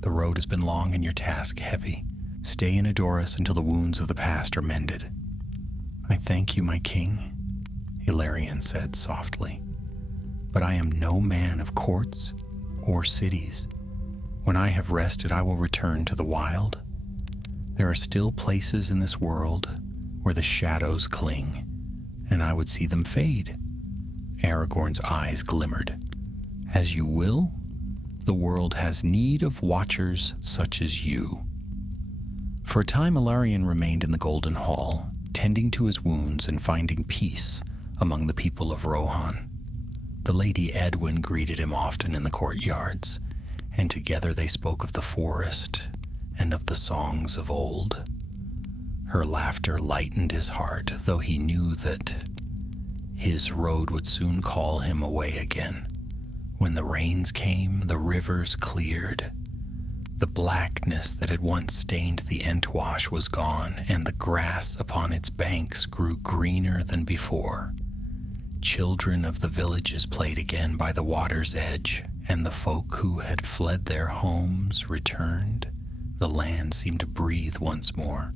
The road has been long and your task heavy. Stay in Edoras until the wounds of the past are mended." "I thank you, my king," Ilarion said softly, "but I am no man of courts or cities. When I have rested, I will return to the wild. There are still places in this world where the shadows cling, and I would see them fade." Aragorn's eyes glimmered. "As you will. The world has need of watchers such as you." For a time, Ilarion remained in the Golden Hall, tending to his wounds and finding peace among the people of Rohan. The Lady Edwin greeted him often in the courtyards, and together they spoke of the forest and of the songs of old. Her laughter lightened his heart, though he knew that his road would soon call him away again. When the rains came, the rivers cleared. The blackness that had once stained the Entwash was gone, and the grass upon its banks grew greener than before. Children of the villages played again by the water's edge, and the folk who had fled their homes returned. The land seemed to breathe once more.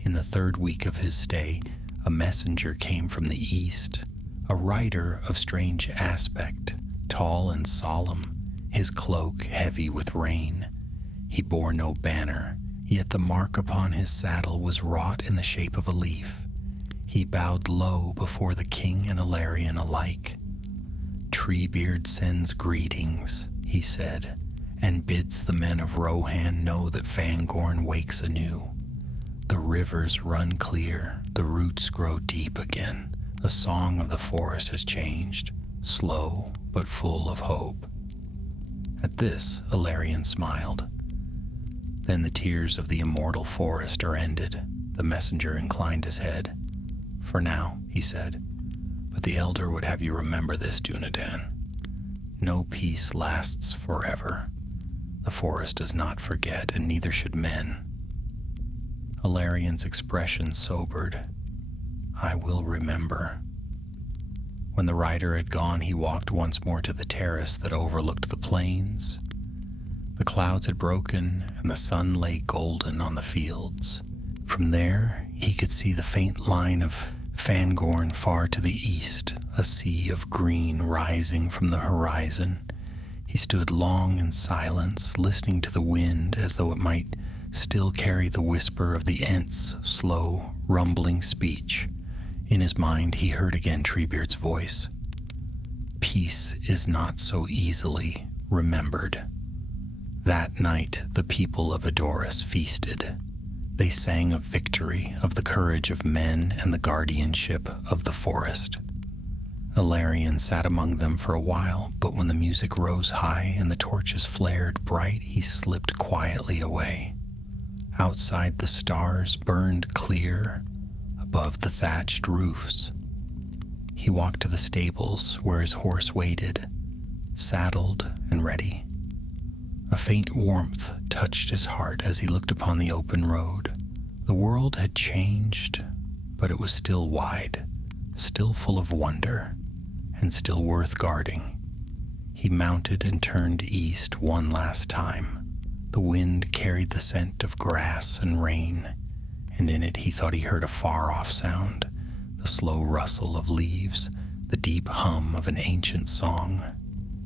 In the 3rd week of his stay, a messenger came from the east, a rider of strange aspect, tall and solemn, his cloak heavy with rain. He bore no banner, yet the mark upon his saddle was wrought in the shape of a leaf. He bowed low before the king and Ilarion alike. "Treebeard sends greetings," he said, "and bids the men of Rohan know that Fangorn wakes anew. The rivers run clear, the roots grow deep again. The song of the forest has changed, slow but full of hope." At this, Ilarion smiled. "Then the tears of the immortal forest are ended." The messenger inclined his head. "For now," he said, "but the elder would have you remember this, Dunedain. No peace lasts forever. The forest does not forget, and neither should men." Ilarion's expression sobered. "I will remember." When the rider had gone, he walked once more to the terrace that overlooked the plains. The clouds had broken, and the sun lay golden on the fields. From there, he could see the faint line of Fangorn far to the east, a sea of green rising from the horizon. He stood long in silence, listening to the wind as though it might still carry the whisper of the Ents' slow, rumbling speech. In his mind, he heard again Treebeard's voice. "Peace is not so easily remembered." That night, the people of Edoras feasted. They sang of victory, of the courage of men, and the guardianship of the forest. Ilarion sat among them for a while, but when the music rose high and the torches flared bright, he slipped quietly away. Outside, the stars burned clear above the thatched roofs. He walked to the stables where his horse waited, saddled and ready. A faint warmth touched his heart as he looked upon the open road. The world had changed, but it was still wide, still full of wonder, and still worth guarding. He mounted and turned east one last time. The wind carried the scent of grass and rain, and in it he thought he heard a far-off sound, the slow rustle of leaves, the deep hum of an ancient song.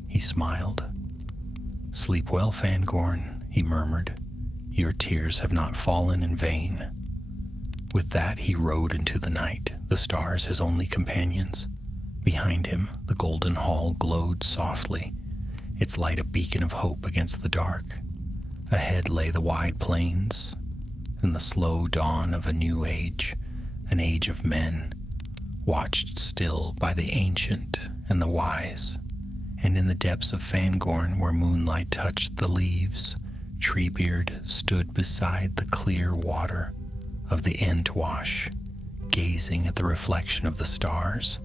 He smiled. "Sleep well, Fangorn," he murmured. "Your tears have not fallen in vain." With that he rode into the night, the stars his only companions. Behind him, the golden hall glowed softly, its light a beacon of hope against the dark. Ahead lay the wide plains, and the slow dawn of a new age, an age of men, watched still by the ancient and the wise. And in the depths of Fangorn, where moonlight touched the leaves, Treebeard stood beside the clear water of the Entwash, gazing at the reflection of the stars.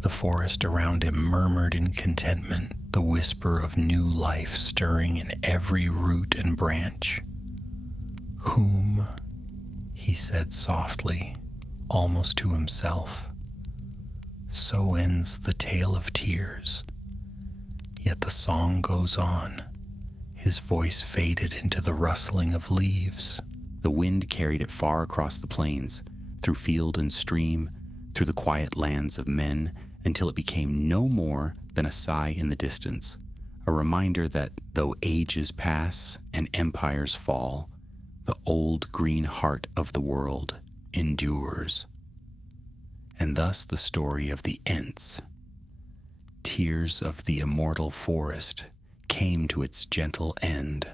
The forest around him murmured in contentment, the whisper of new life stirring in every root and branch. "Whom," he said softly, almost to himself, "so ends the tale of tears. Yet the song goes on." His voice faded into the rustling of leaves. The wind carried it far across the plains, through field and stream, through the quiet lands of men, until it became no more than a sigh in the distance, a reminder that though ages pass and empires fall, the old green heart of the world endures. And thus the story of the Ents tears of the immortal forest came to its gentle end.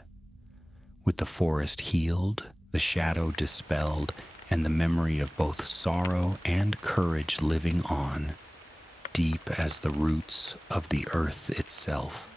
With the forest healed, the shadow dispelled, and the memory of both sorrow and courage living on, deep as the roots of the earth itself.